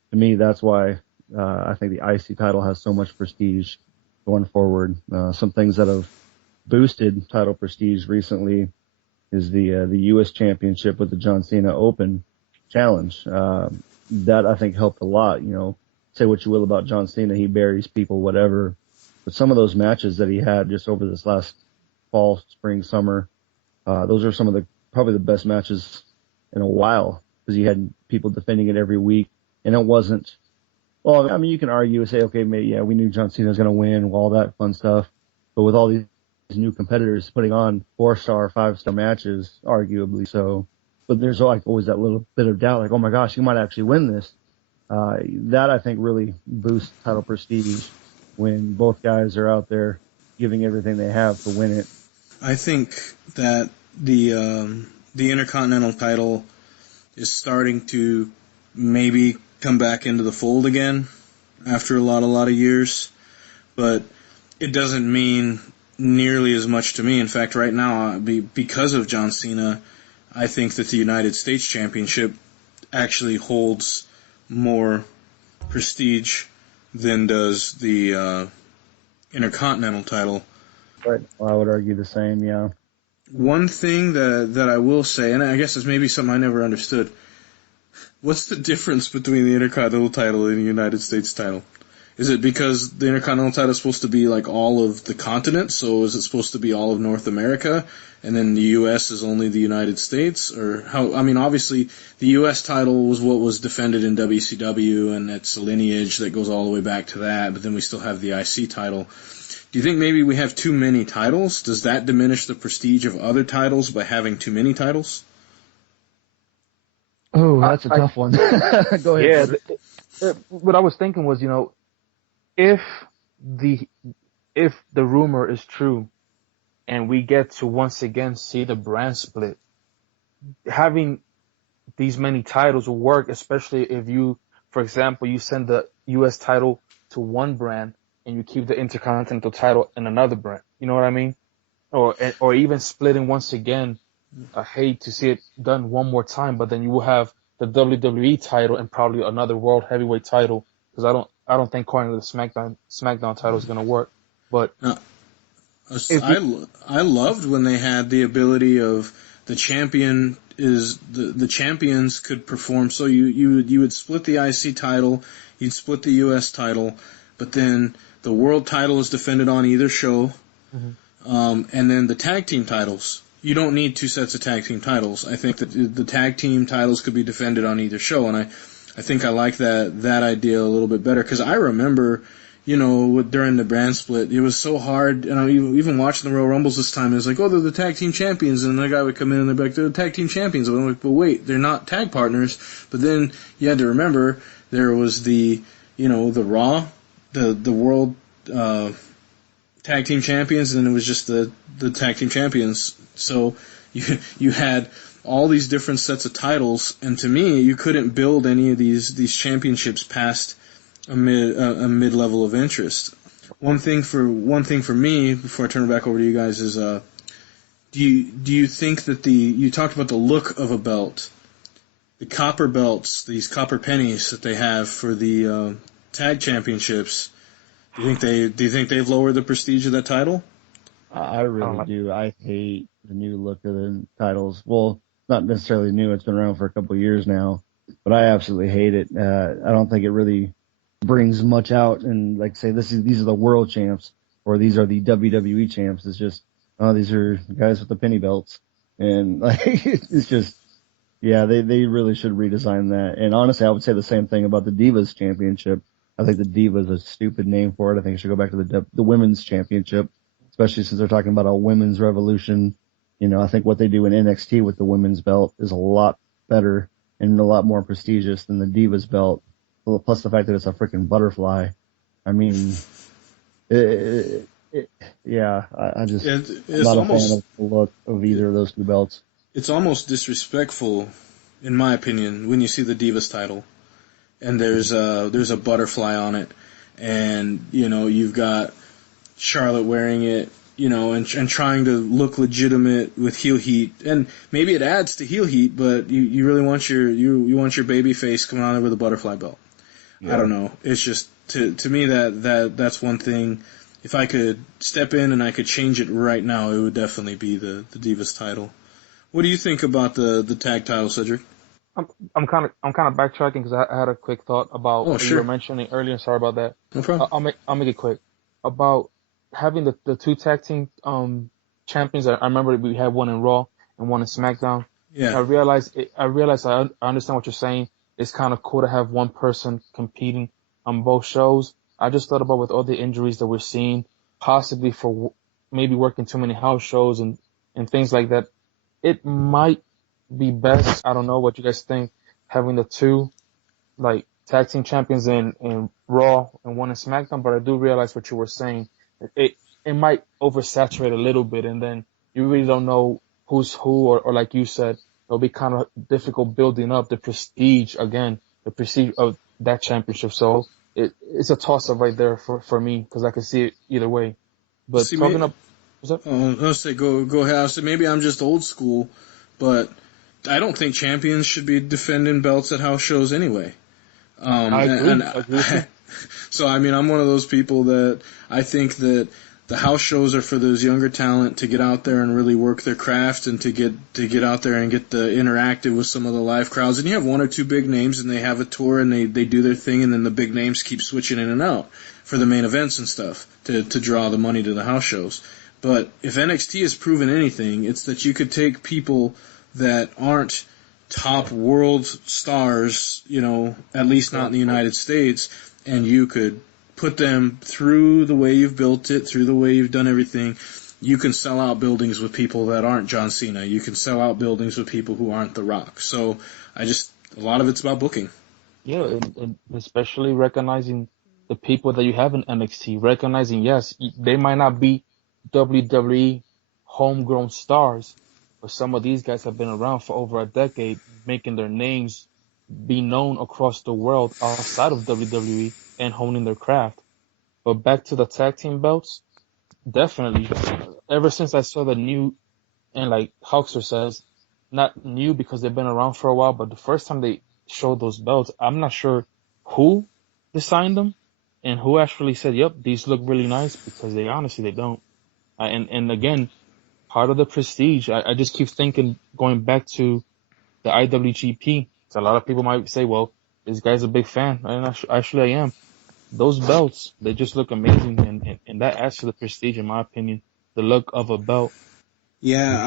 To me, that's why I think the IC title has so much prestige going forward. Some things that have boosted title prestige recently is the U.S. Championship with the John Cena Open Challenge. That I think helped a lot. You know, say what you will about John Cena, he buries people, whatever. But some of those matches that he had just over this last fall, spring, summer, those are some of probably the best matches in a while, because you had people defending it every week, and it wasn't. Well, I mean, you can argue and say, okay, maybe, yeah, we knew John Cena was going to win, all that fun stuff. But with all these new competitors putting on 4-star, 5-star matches, arguably so, but there's like always that little bit of doubt, like, oh my gosh, you might actually win this. That I think really boosts title prestige. when both guys are out there giving everything they have to win it. I think that the Intercontinental title is starting to maybe come back into the fold again after a lot of years, but it doesn't mean nearly as much to me. In fact, right now, because of John Cena, I think that the United States Championship actually holds more prestige than does the Intercontinental title. Right. Well, I would argue the same, yeah. One thing that I will say, and I guess it's maybe something I never understood, what's the difference between the Intercontinental title and the United States title? Is it because the Intercontinental title is supposed to be like all of the continent, so is it supposed to be all of North America, and then the U.S. is only the United States? Or how? I mean, obviously, the U.S. title was what was defended in WCW, and it's a lineage that goes all the way back to that, but then we still have the IC title. Do you think maybe we have too many titles? Does that diminish the prestige of other titles by having too many titles? Oh, that's a tough one. Go ahead. Yeah, what I was thinking was, if the rumor is true and we get to once again see the brand split, having these many titles will work, especially if you, for example, you send the US title to one brand and you keep the Intercontinental title in another brand. You know what I mean? Or even splitting once again. I hate to see it done one more time, but then you will have the WWE title and probably another World Heavyweight title, because I don't think calling it the SmackDown title is going to work. But I loved when they had the ability of the champion is the champions could perform. So you would split the IC title, you'd split the US title, but then the world title is defended on either show, and then the tag team titles. You don't need two sets of tag team titles. I think that the tag team titles could be defended on either show, and I think I like that idea a little bit better, because I remember, during the brand split, it was so hard, and I even watching the Royal Rumbles this time, it was like, oh, they're the tag team champions, and the guy would come in and they're like, they're the tag team champions. And I'm like, but wait, they're not tag partners. But then you had to remember there was the Raw, the World Tag Team Champions, and then it was just the Tag Team Champions. So you had all these different sets of titles, and to me, you couldn't build any of these championships past a mid level of interest. One thing for me, before I turn it back over to you guys, is do you think that you talked about the look of a belt, the copper belts, these copper pennies that they have for the tag championships? Do you think they've lowered the prestige of that title? I really do. I hate the new look of the titles. Well, not necessarily new. It's been around for a couple of years now, but I absolutely hate it. I don't think it really brings much out. And like say, these are the world champs, or these are the WWE champs. It's just, oh, these are guys with the penny belts, and like it's just, yeah, they really should redesign that. And honestly, I would say the same thing about the Divas Championship. I think the Divas is a stupid name for it. I think it should go back to the Women's Championship, especially since they're talking about a women's revolution. I think what they do in NXT with the women's belt is a lot better and a lot more prestigious than the Divas belt. Plus the fact that it's a freaking butterfly. I mean, yeah, I'm not a fan of the look of either of those two belts. It's almost disrespectful, in my opinion, when you see the Divas title and there's a butterfly on it, and you've got Charlotte wearing it, and trying to look legitimate with heel heat, and maybe it adds to heel heat, but you really want you want your baby face coming on there with a butterfly belt. Yeah. I don't know. It's just to me that's one thing. If I could step in and I could change it right now, it would definitely be the Divas title. What do you think about the tag title, Cedric? I'm kind of backtracking because I had a quick thought about what you were mentioning earlier. Sorry about that. No problem. I'll make it quick about having the two tag team champions. I remember we had one in Raw and one in SmackDown. Yeah. I realized I understand what you're saying. It's kind of cool to have one person competing on both shows. I just thought about with all the injuries that we're seeing, possibly for maybe working too many house shows and things like that, it might be best. I don't know what you guys think, having the two, like tag team champions in Raw and one in SmackDown, but I do realize what you were saying. It might oversaturate a little bit, and then you really don't know who's who, or like you said, it'll be kind of difficult building up the prestige again, the prestige of that championship. So it's a toss up right there for me because I can see it either way. But See, talking up, what's up? let's say go ahead. I'll say maybe I'm just old school, but I don't think champions should be defending belts at house shows anyway. I agree. I agree. So I mean, I'm one of those people that I think that the house shows are for those younger talent to get out there and really work their craft and to get out there and get the interactive with some of the live crowds. And you have one or two big names and they have a tour and they do their thing, and then the big names keep switching in and out for the main events and stuff to draw the money to the house shows. But if NXT has proven anything, it's that you could take people that aren't top world stars, at least not in the United States, and you could put them through the way you've built it, through the way you've done everything. You can sell out buildings with people that aren't John Cena. You can sell out buildings with people who aren't The Rock. So a lot of it's about booking. Yeah, and especially recognizing the people that you have in NXT, recognizing, yes, they might not be WWE homegrown stars, but some of these guys have been around for over a decade, making their names be known across the world outside of WWE and honing their craft. But back to the tag team belts, definitely. Ever since I saw the new, and like Huxer says, not new because they've been around for a while, but the first time they showed those belts, I'm not sure who designed them and who actually said, yep, these look really nice, because they don't. And again, part of the prestige, I just keep thinking, going back to the IWGP, so a lot of people might say, well, this guy's a big fan, and actually I am. Those belts, they just look amazing, and that adds to the prestige, in my opinion, the look of a belt. Yeah,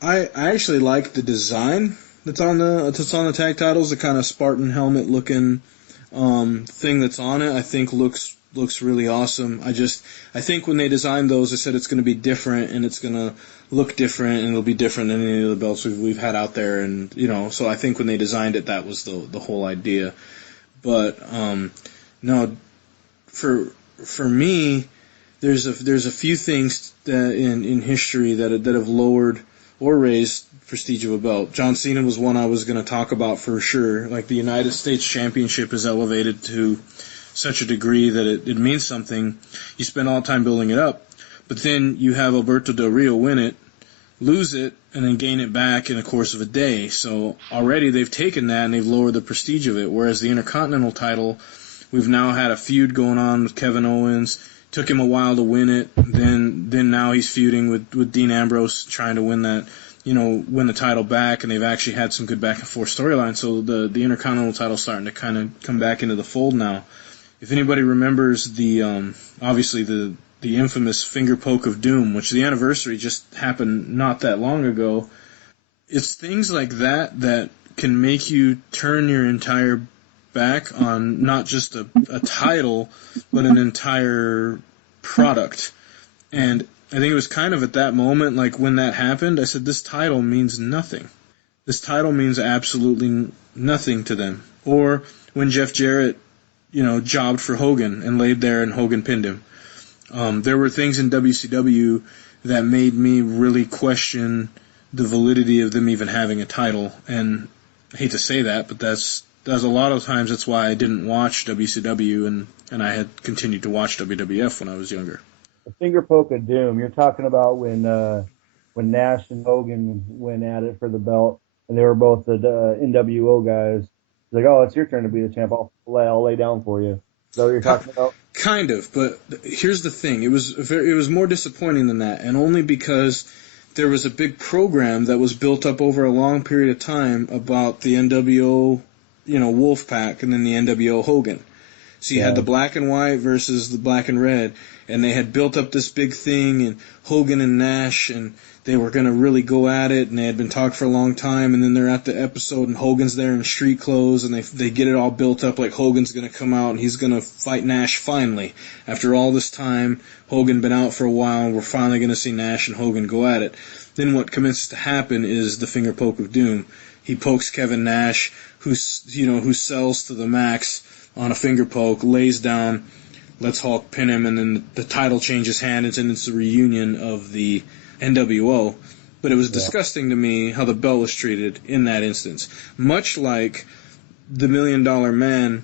I actually like the design that's on the tag titles, the kind of Spartan helmet looking thing that's on it. I think looks really awesome. I think when they designed those, they said it's going to be different and it's going to look different and it'll be different than any of the belts we've had out there, and so I think when they designed it, that was the whole idea. But no, for me, there's a few things that in history that have lowered or raised prestige of a belt. John Cena was one I was going to talk about for sure. Like, the United States Championship is elevated to such a degree that it means something. You spend all the time building it up, but then you have Alberto Del Rio win it, lose it, and then gain it back in the course of a day. So already they've taken that and they've lowered the prestige of it. Whereas the Intercontinental title, we've now had a feud going on with Kevin Owens. Took him a while to win it. Then now he's feuding with Dean Ambrose, trying to win that, win the title back. And they've actually had some good back and forth storylines. So the Intercontinental title's starting to kind of come back into the fold now. If anybody remembers obviously the infamous finger poke of doom, which the anniversary just happened not that long ago, it's things like that can make you turn your entire back on not just a title, but an entire product. And I think it was kind of at that moment, like when that happened, I said, this title means nothing. This title means absolutely nothing to them. Or when Jeff Jarrett, jobbed for Hogan and laid there and Hogan pinned him. There were things in WCW that made me really question the validity of them even having a title. And I hate to say that, but that's a lot of times that's why I didn't watch WCW and I had continued to watch WWF when I was younger. The finger poke of doom. You're talking about when Nash and Hogan went at it for the belt, and they were both the NWO guys. It's like, oh, it's your turn to be the champ. I'll lay down for you. Is that what you're talking about? Kind of, but here's the thing. It was more disappointing than that, and only because there was a big program that was built up over a long period of time about the NWO, Wolfpack, and then the NWO Hogan. So you had the black and white versus the black and red, and they had built up this big thing, and Hogan and Nash, and they were going to really go at it, and they had been talking for a long time, and then they're at the episode, and Hogan's there in street clothes, and they get it all built up like Hogan's going to come out, and he's going to fight Nash finally. After all this time, Hogan been out for a while, and we're finally going to see Nash and Hogan go at it. Then what commences to happen is the finger poke of doom. He pokes Kevin Nash, who sells to the max on a finger poke, lays down, lets Hulk pin him, and then the title changes hands, and it's a reunion of the NWO. But it was disgusting to me how the belt was treated in that instance. Much like the $1 Million Man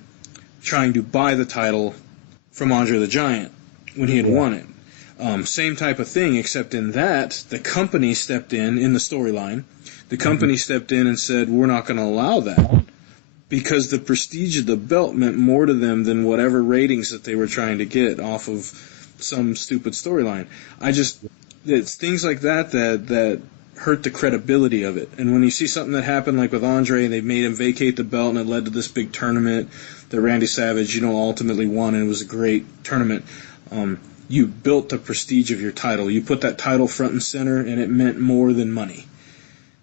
trying to buy the title from Andre the Giant when he had won it. Same type of thing, except in that, the company stepped in the storyline. The company stepped in and said, we're not going to allow that, because the prestige of the belt meant more to them than whatever ratings that they were trying to get off of some stupid storyline. It's things like that hurt the credibility of it. And when you see something that happened like with Andre, and they made him vacate the belt, and it led to this big tournament that Randy Savage, ultimately won, and it was a great tournament. You built the prestige of your title. You put that title front and center, and it meant more than money.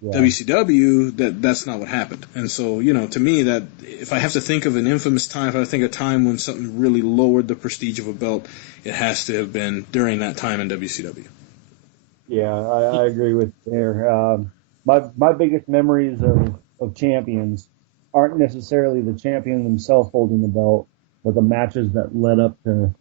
Yeah. WCW, that's not what happened. And so, to me, that if I have to think of an infamous time, if I think of a time when something really lowered the prestige of a belt, it has to have been during that time in WCW. Yeah, I agree with you there. My biggest memories of champions aren't necessarily the champion themselves holding the belt, but the matches that led up to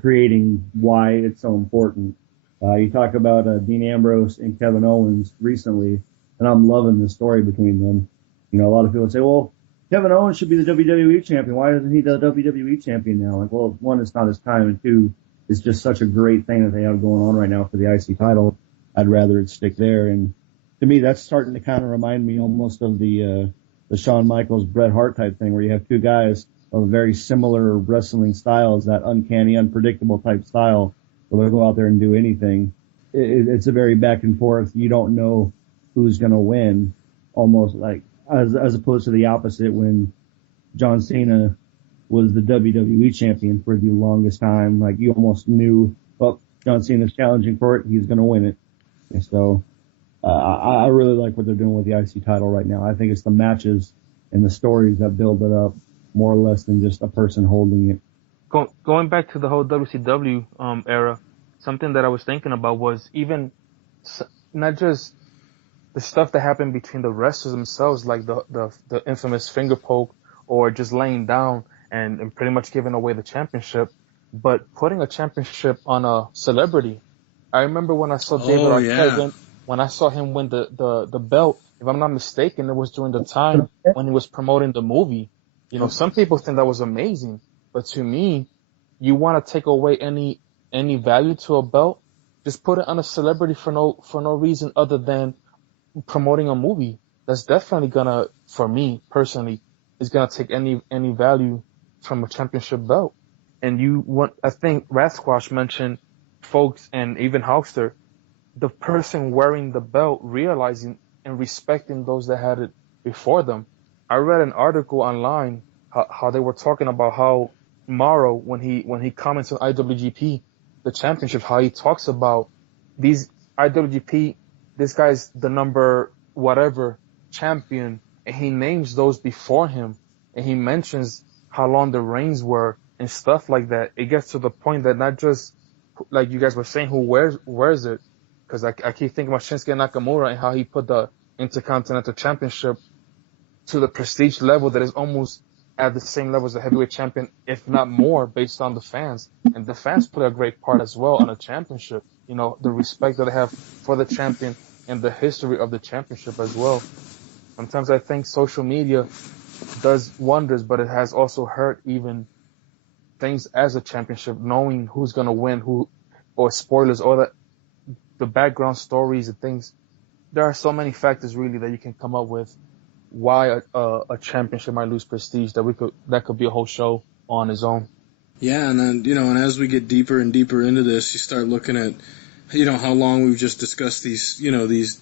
creating why it's so important. You talk about Dean Ambrose and Kevin Owens recently, and I'm loving the story between them. A lot of people say, well, Kevin Owens should be the WWE champion. Why isn't he the WWE champion now? Like, well, one, it's not his time, and two, it's just such a great thing that they have going on right now for the IC title. I'd rather it stick there. And to me, that's starting to kind of remind me almost of the Shawn Michaels, Bret Hart type thing, where you have two guys of very similar wrestling styles, that uncanny, unpredictable type style, where they'll go out there and do anything. It's a very back and forth. You don't know who's going to win, almost like as opposed to the opposite when John Cena was the WWE champion for the longest time. Like, you almost knew, well, John Cena's challenging for it, he's going to win it. And so I really like what they're doing with the IC title right now. I think it's the matches and the stories that build it up more or less than just a person holding it. Going back to the whole WCW era, something that I was thinking about was even not just the stuff that happened between the wrestlers themselves, like the infamous finger poke or just laying down and pretty much giving away the championship, but putting a championship on a celebrity. I remember when I saw David Arquette when I saw him win the belt, if I'm not mistaken, it was during the time when he was promoting the movie. Some people think that was amazing, but to me, you want to take away any value to a belt, just put it on a celebrity for no reason other than promoting a movie. That's definitely gonna, for me personally, is gonna take any value from a championship belt. And I think Rathsquash mentioned folks and even Hulkster, the person wearing the belt realizing and respecting those that had it before them. I read an article online how they were talking about how Morrow, when he comments on IWGP, the championship, how he talks about these IWGP, this guy's the number whatever champion, and he names those before him, and he mentions how long the reigns were and stuff like that. It gets to the point that not just, like you guys were saying, who wears it, because I keep thinking about Shinsuke Nakamura and how he put the Intercontinental Championship to the prestige level that is almost at the same level as the heavyweight champion, if not more, based on the fans. And the fans play a great part as well on a championship. The respect that they have for the champion and the history of the championship as well. Sometimes I think social media does wonders, but it has also hurt even things as a championship, knowing who's going to win, or spoilers, or the background stories and things. There are so many factors really that you can come up with why a championship might lose prestige that could be a whole show on its own. Yeah, and then, and as we get deeper and deeper into this, you start looking at, how long we've just discussed these,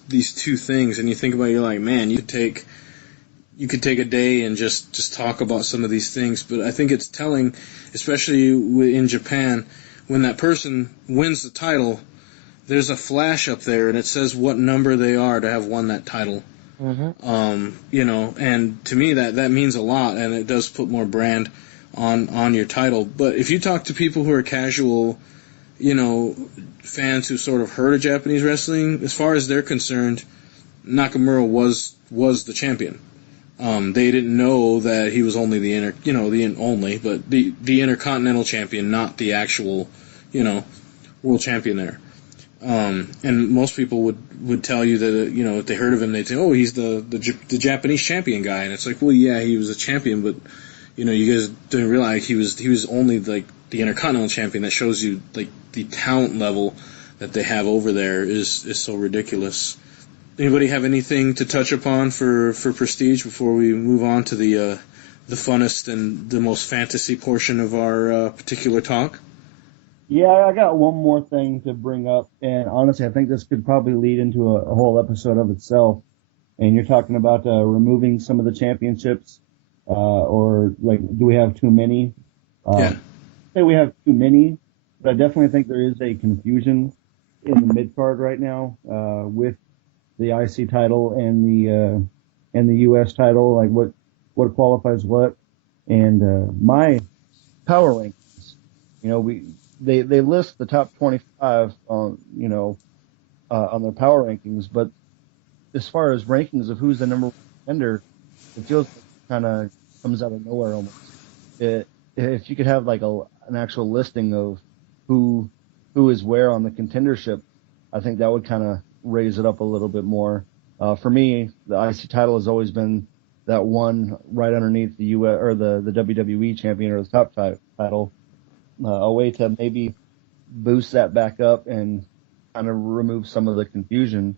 these two things, and you think about it, you're like, man, you could take a day and just talk about some of these things. But I think it's telling, especially in Japan, when that person wins the title, there's a flash up there and it says what number they are to have won that title. Mm-hmm. And to me that means a lot, and it does put more brand on your title. But if you talk to people who are casual, fans who sort of heard of Japanese wrestling, as far as they're concerned, Nakamura was the champion. They didn't know that he was only the Intercontinental champion, not the actual, world champion there. And most people would tell you that, if they heard of him, they'd say, oh, he's the Japanese champion guy. And it's like, well, yeah, he was a champion, but, you guys didn't realize he was only, like, the Intercontinental champion. That shows you, like, the talent level that they have over there is so ridiculous. Anybody have anything to touch upon for Prestige before we move on to the funnest and the most fantasy portion of our particular talk? Yeah, I got one more thing to bring up, and honestly, I think this could probably lead into a whole episode of itself. And you're talking about removing some of the championships, or like, do we have too many? Yeah. Say we have too many, but I definitely think there is a confusion in the mid card right now with the IC title and the US title, like what qualifies what, and my power rankings. They list the top 25 on on their power rankings, but as far as rankings of who's the number one contender, it feels like it kind of comes out of nowhere almost. If you could have like an actual listing of who is where on the contendership, I think that would kind of raise it up a little bit more. For me, the IC title has always been that one right underneath the US or the WWE champion or the top title. A way to maybe boost that back up and kind of remove some of the confusion.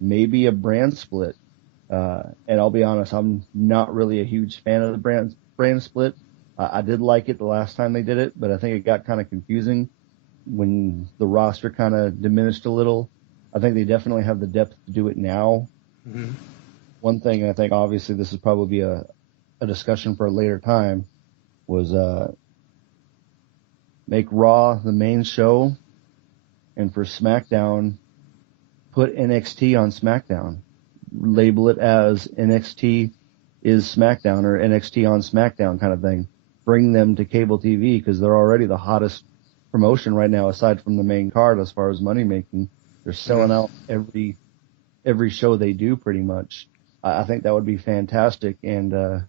Maybe a brand split. And I'll be honest, I'm not really a huge fan of the brand split. I did like it the last time they did it, but I think it got kind of confusing when the roster kind of diminished a little. I think they definitely have the depth to do it now. Mm-hmm. One thing I think, obviously, this is probably a discussion for a later time, was make Raw the main show, and for SmackDown, put NXT on SmackDown. Label it as NXT is SmackDown or NXT on SmackDown kind of thing. Bring them to cable TV because they're already the hottest promotion right now aside from the main card as far as money making. They're selling out every show they do pretty much. I think that would be fantastic, and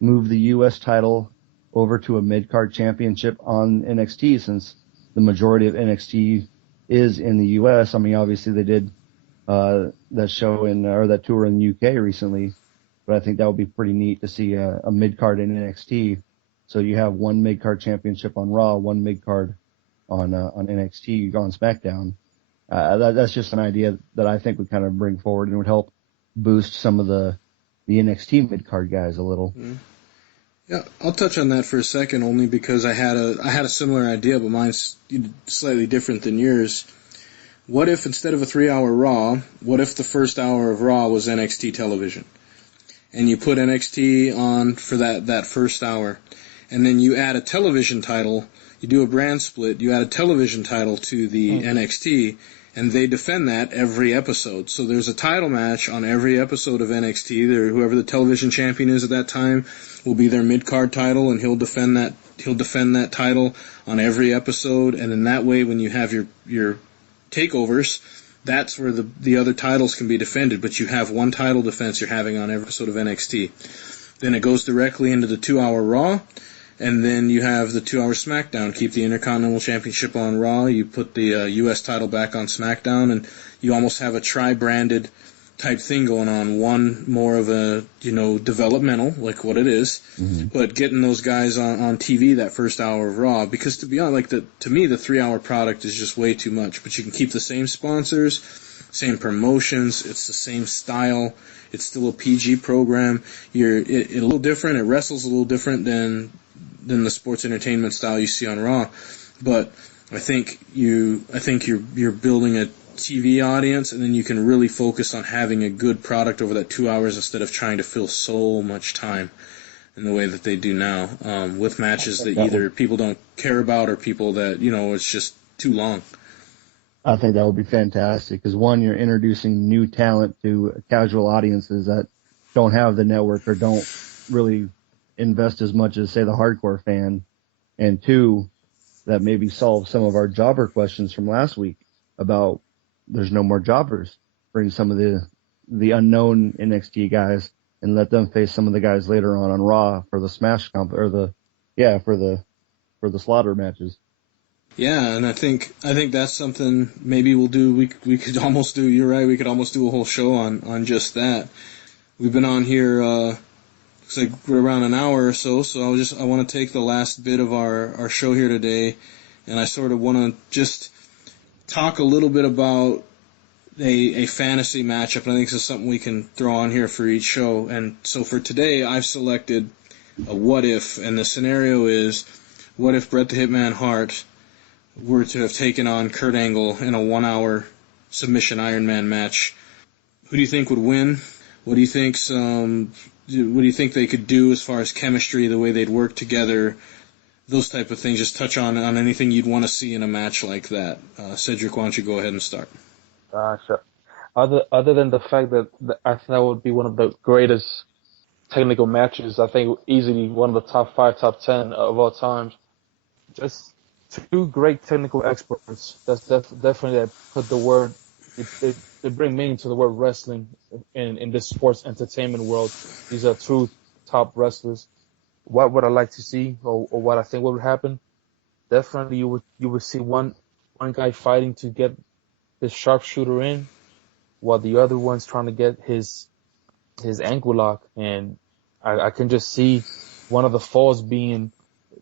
move the U.S. title over to a mid-card championship on NXT since the majority of NXT is in the U.S. I mean, obviously they did that show or that tour in the UK recently, but I think that would be pretty neat to see a mid-card in NXT. So you have one mid-card championship on Raw, one mid-card on NXT on SmackDown. That's just an idea that I think would kind of bring forward and would help boost some of the NXT mid-card guys a little. Mm-hmm. Yeah, I'll touch on that for a second, only because I had a similar idea, but mine's slightly different than yours. What if instead of a 3-hour Raw, what if the first hour of Raw was NXT television? And you put NXT on for that first hour, and then you add a television title, you do a brand split, you add a television title to the NXT, and they defend that every episode. So there's a title match on every episode of NXT. Whoever the television champion is at that time will be their mid-card title, and he'll defend that title on every episode. And in that way, when you have your takeovers, that's where the other titles can be defended. But you have one title defense you're having on every episode of NXT. Then it goes directly into the 2-hour Raw. And then you have the 2-hour SmackDown. Keep the Intercontinental Championship on Raw. You put the U.S. title back on SmackDown, and you almost have a tri-branded type thing going on. One more of a developmental, like what it is, but getting those guys on TV that first hour of Raw. Because to be honest, to me the 3-hour product is just way too much. But you can keep the same sponsors, same promotions. It's the same style. It's still a PG program. It's a little different. It wrestles a little different than the sports entertainment style you see on Raw, but I think you're building a TV audience, and then you can really focus on having a good product over that 2 hours instead of trying to fill so much time in the way that they do now with matches that either people don't care about or people that it's just too long. I think that would be fantastic because one, you're introducing new talent to casual audiences that don't have the network or don't really invest as much as, say, the hardcore fan, and two, that maybe solve some of our jobber questions from last week about there's no more jobbers. Bring some of the the unknown NXT guys and let them face some of the guys later on Raw for the Smash comp or for the slaughter matches. Yeah, and I think that's something maybe we'll do. We could almost do. You're right. We could almost do a whole show on just that. We've been on here. Looks like we're around an hour or so. So I want to take the last bit of our show here today, and I sort of want to just talk a little bit about a fantasy matchup. And I think this is something we can throw on here for each show. And so for today, I've selected a what if, and the scenario is, what if Bret the Hitman Hart were to have taken on Kurt Angle in a 1-hour submission Iron Man match? Who do you think would win? What do you think they could do as far as chemistry, the way they'd work together, those type of things? Just touch on anything you'd want to see in a match like that. Cedric, why don't you go ahead and start? Sure. Other than the fact that I think that would be one of the greatest technical matches, I think easily one of the top 5, top 10 of all time. Just two great technical experts. That's definitely that put the word. They bring meaning to the word wrestling in this sports entertainment world. These are true top wrestlers. What would I like to see, or what I think would happen? Definitely, you would see one guy fighting to get his sharpshooter in, while the other one's trying to get his ankle lock. And I can just see one of the falls being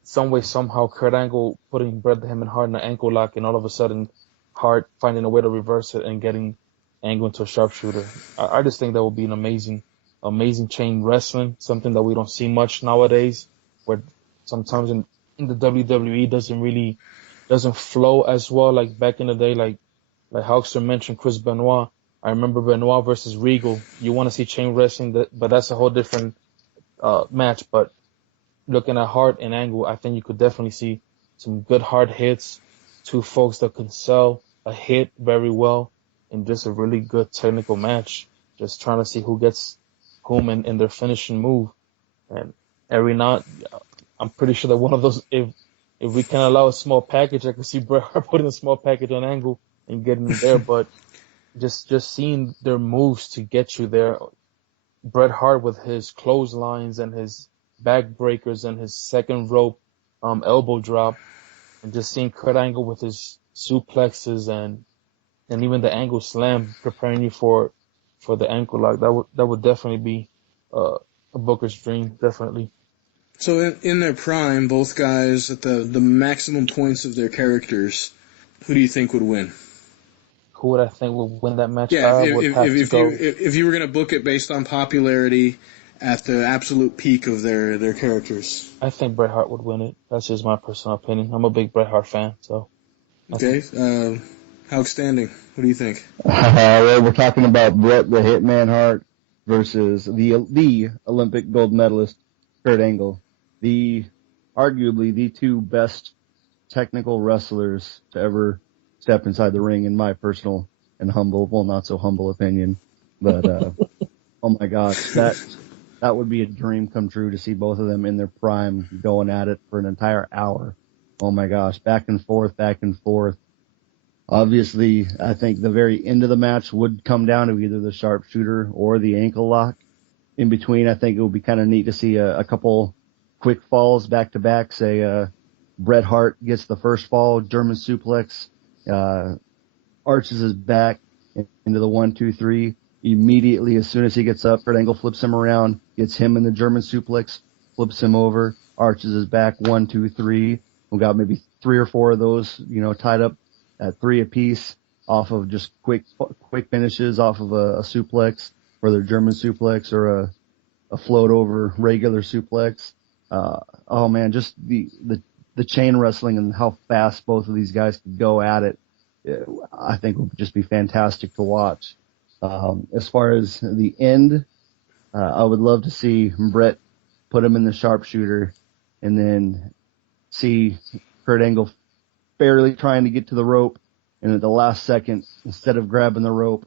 some way, somehow, Kurt Angle putting Bret the Hitman Hart in an ankle lock, and all of a sudden, Hart finding a way to reverse it and getting Angle into a sharpshooter. I just think that would be an amazing chain wrestling, something that we don't see much nowadays, where sometimes in the WWE doesn't flow as well like back in the day, like Hulkster mentioned Chris Benoit. I remember Benoit versus Regal. You want to see chain wrestling, but that's a whole different match. But looking at Hart and Angle, I think you could definitely see some good hard hits, two folks that can sell a hit very well, and just a really good technical match. Just trying to see who gets whom in their finishing move. And every night, I'm pretty sure that one of those, if we can allow a small package, I could see Bret Hart putting a small package on Angle and getting there. But just seeing their moves to get you there. Bret Hart with his clotheslines and his backbreakers and his second rope elbow drop, and just seeing Kurt Angle with his suplexes and even the Angle slam preparing you for the ankle lock. That would definitely be a Booker's dream, definitely. So in their prime, both guys at the maximum points of their characters, who do you think would win? Who would I think would win that match? Yeah, if you were going to book it based on popularity at the absolute peak of their characters. I think Bret Hart would win it. That's just my personal opinion. I'm a big Bret Hart fan, so. Okay. How outstanding? What do you think? Well, we're talking about Bret the Hitman Hart versus the Olympic gold medalist Kurt Angle, arguably the two best technical wrestlers to ever step inside the ring, in my personal and humble, well, not so humble opinion. But oh my gosh, that would be a dream come true to see both of them in their prime going at it for an entire hour. Oh my gosh, back and forth, back and forth. Obviously, I think the very end of the match would come down to either the sharpshooter or the ankle lock. In between, I think it would be kind of neat to see a couple quick falls back to back. Say, Bret Hart gets the first fall, German suplex, arches his back into the 1, 2, 3. Immediately, as soon as he gets up, Kurt Angle flips him around, gets him in the German suplex, flips him over, arches his back, 1, 2, 3. We got maybe 3 or 4 of those, tied up at 3 apiece off of just quick finishes off of a suplex, whether German suplex or a float over regular suplex. Oh man, just the chain wrestling and how fast both of these guys could go at it, I think would just be fantastic to watch. As far as the end, I would love to see Bret put him in the sharpshooter and then see Kurt Angle barely trying to get to the rope, and at the last second, instead of grabbing the rope,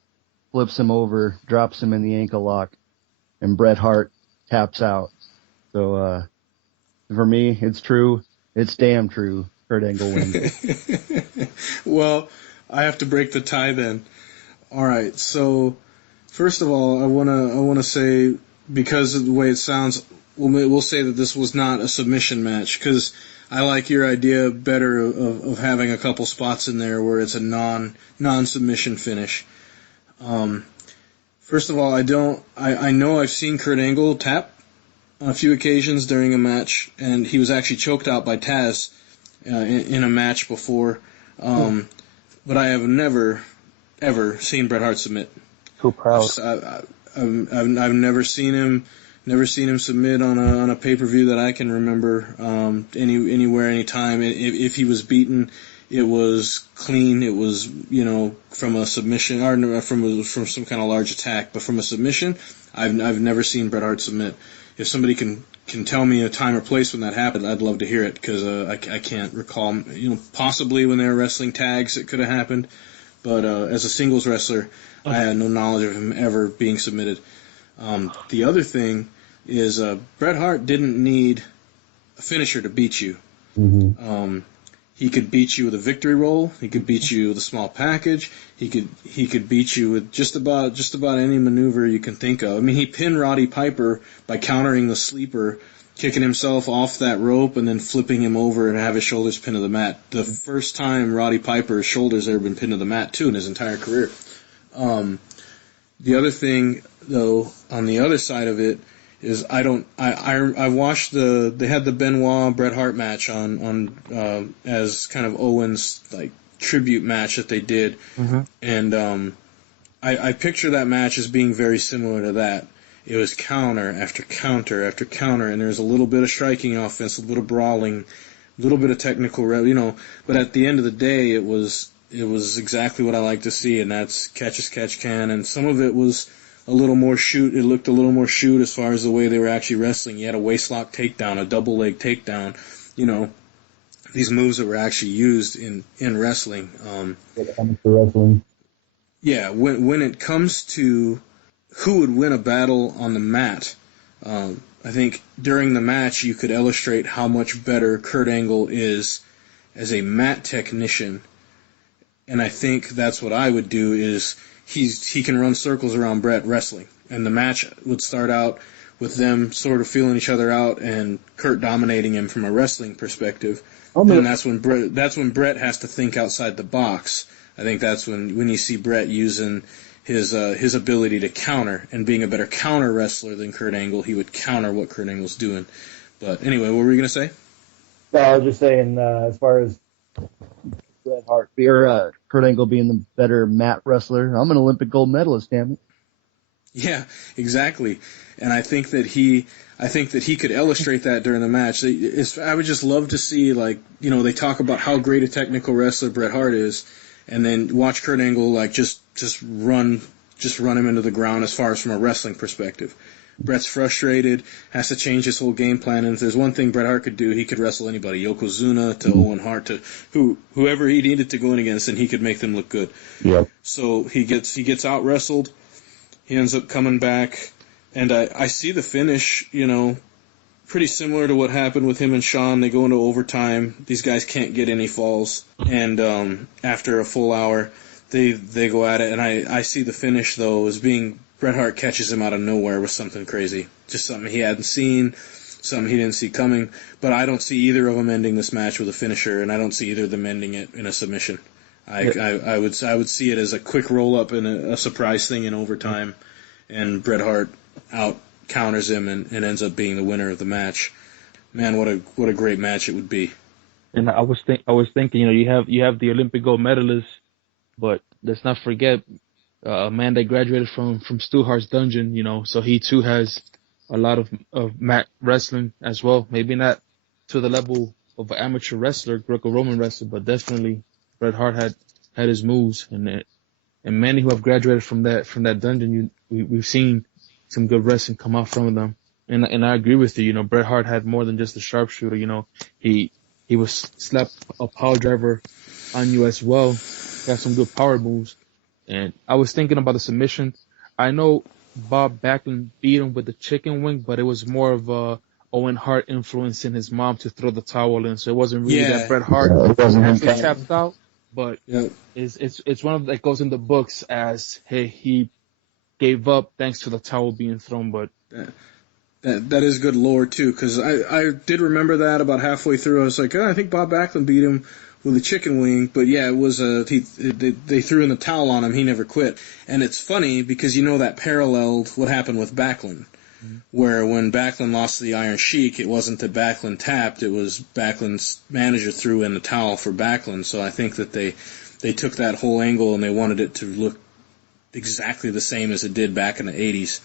flips him over, drops him in the ankle lock, and Bret Hart taps out. So, for me, it's true. It's damn true. Kurt Angle wins. Well, I have to break the tie then. All right, so First of all, I wanna say, because of the way it sounds, we'll say that this was not a submission match, because I like your idea better of having a couple spots in there where it's a non-submission finish. First of all, I know I've seen Kurt Angle tap on a few occasions during a match, and he was actually choked out by Taz in a match before. But I have never, ever seen Bret Hart submit. Too proud. I've never seen him submit on a pay-per-view that I can remember anywhere, anytime. If he was beaten, it was clean. It was, from a submission or from some kind of large attack. But from a submission, I've never seen Bret Hart submit. If somebody can tell me a time or place when that happened, I'd love to hear it, because I can't recall. Possibly when they were wrestling tags, it could have happened. But as a singles wrestler, I had no knowledge of him ever being submitted. The other thing is Bret Hart didn't need a finisher to beat you. Mm-hmm. He could beat you with a victory roll. He could beat you with a small package. He could beat you with just about any maneuver you can think of. I mean, he pinned Roddy Piper by countering the sleeper, kicking himself off that rope and then flipping him over and have his shoulders pinned to the mat. The first time Roddy Piper's shoulders ever been pinned to the mat, too, in his entire career. The other thing, though, on the other side of it, is I watched they had the Benoit Bret Hart match on as kind of Owen's tribute match that they did, and I picture that match as being very similar to that. It was counter after counter after counter, and there was a little bit of striking offense, a little brawling, a little bit of technical, but at the end of the day, it was exactly what I like to see, and that's catch as catch can, and some of it was a little more shoot. It looked a little more shoot as far as the way they were actually wrestling. You had a waistlock takedown, a double leg takedown, these moves that were actually used in wrestling. Amateur wrestling. Yeah, when it comes to who would win a battle on the mat, I think during the match you could illustrate how much better Kurt Angle is as a mat technician, and I think that's what I would do is he can run circles around Bret wrestling, and the match would start out with them sort of feeling each other out and Kurt dominating him from a wrestling perspective. And that's when Bret has to think outside the box. I think that's when you see Bret using his ability to counter and being a better counter wrestler than Kurt Angle. He would counter what Kurt Angle's doing. But anyway, what were you going to say? No, I was just saying, as far as Bret Hart or Kurt Angle being the better mat wrestler, I'm an Olympic gold medalist, damn it. Yeah, exactly. And I think that he could illustrate that during the match. I would just love to see, they talk about how great a technical wrestler Bret Hart is, and then watch Kurt Angle just run him into the ground as far as from a wrestling perspective. Bret's frustrated, has to change his whole game plan, and if there's one thing Bret Hart could do, he could wrestle anybody, Yokozuna to Owen Hart to whoever he needed to go in against, and he could make them look good. Yep. So he gets out wrestled, he ends up coming back, and I see the finish, pretty similar to what happened with him and Shawn. They go into overtime. These guys can't get any falls, and after a full hour, they go at it, and I see the finish though as being Bret Hart catches him out of nowhere with something crazy, just something he hadn't seen, something he didn't see coming. But I don't see either of them ending this match with a finisher, and I don't see either of them ending it in a submission. I would see it as a quick roll up and a surprise thing in overtime, and Bret Hart out counters him and ends up being the winner of the match. Man, what a great match it would be. And I was thinking, you have the Olympic gold medalist, but let's not forget a man that graduated from Stu Hart's dungeon, so he too has a lot of mat wrestling as well. Maybe not to the level of an amateur wrestler, Greco-Roman wrestler, but definitely Bret Hart had his moves, and many who have graduated from that dungeon, we've seen some good wrestling come out from them. And I agree with you. Bret Hart had more than just a sharpshooter. He was slapped a power driver on you as well. He had some good power moves. And I was thinking about the submission. I know Bob Backlund beat him with the chicken wing, but it was more of Owen Hart influencing his mom to throw the towel in. So it wasn't really that Bret Hart actually tapped out. But it's one of that goes in the books as, hey, he gave up thanks to the towel being thrown. But That is good lore too, because I did remember that about halfway through. I was like, I think Bob Backlund beat him with a chicken wing, but yeah, it was they threw in the towel on him. He never quit, and it's funny because that paralleled what happened with Backlund, where when Backlund lost to the Iron Sheik, it wasn't that Backlund tapped; it was Backlund's manager threw in the towel for Backlund. So I think that they took that whole angle and they wanted it to look exactly the same as it did back in the '80s.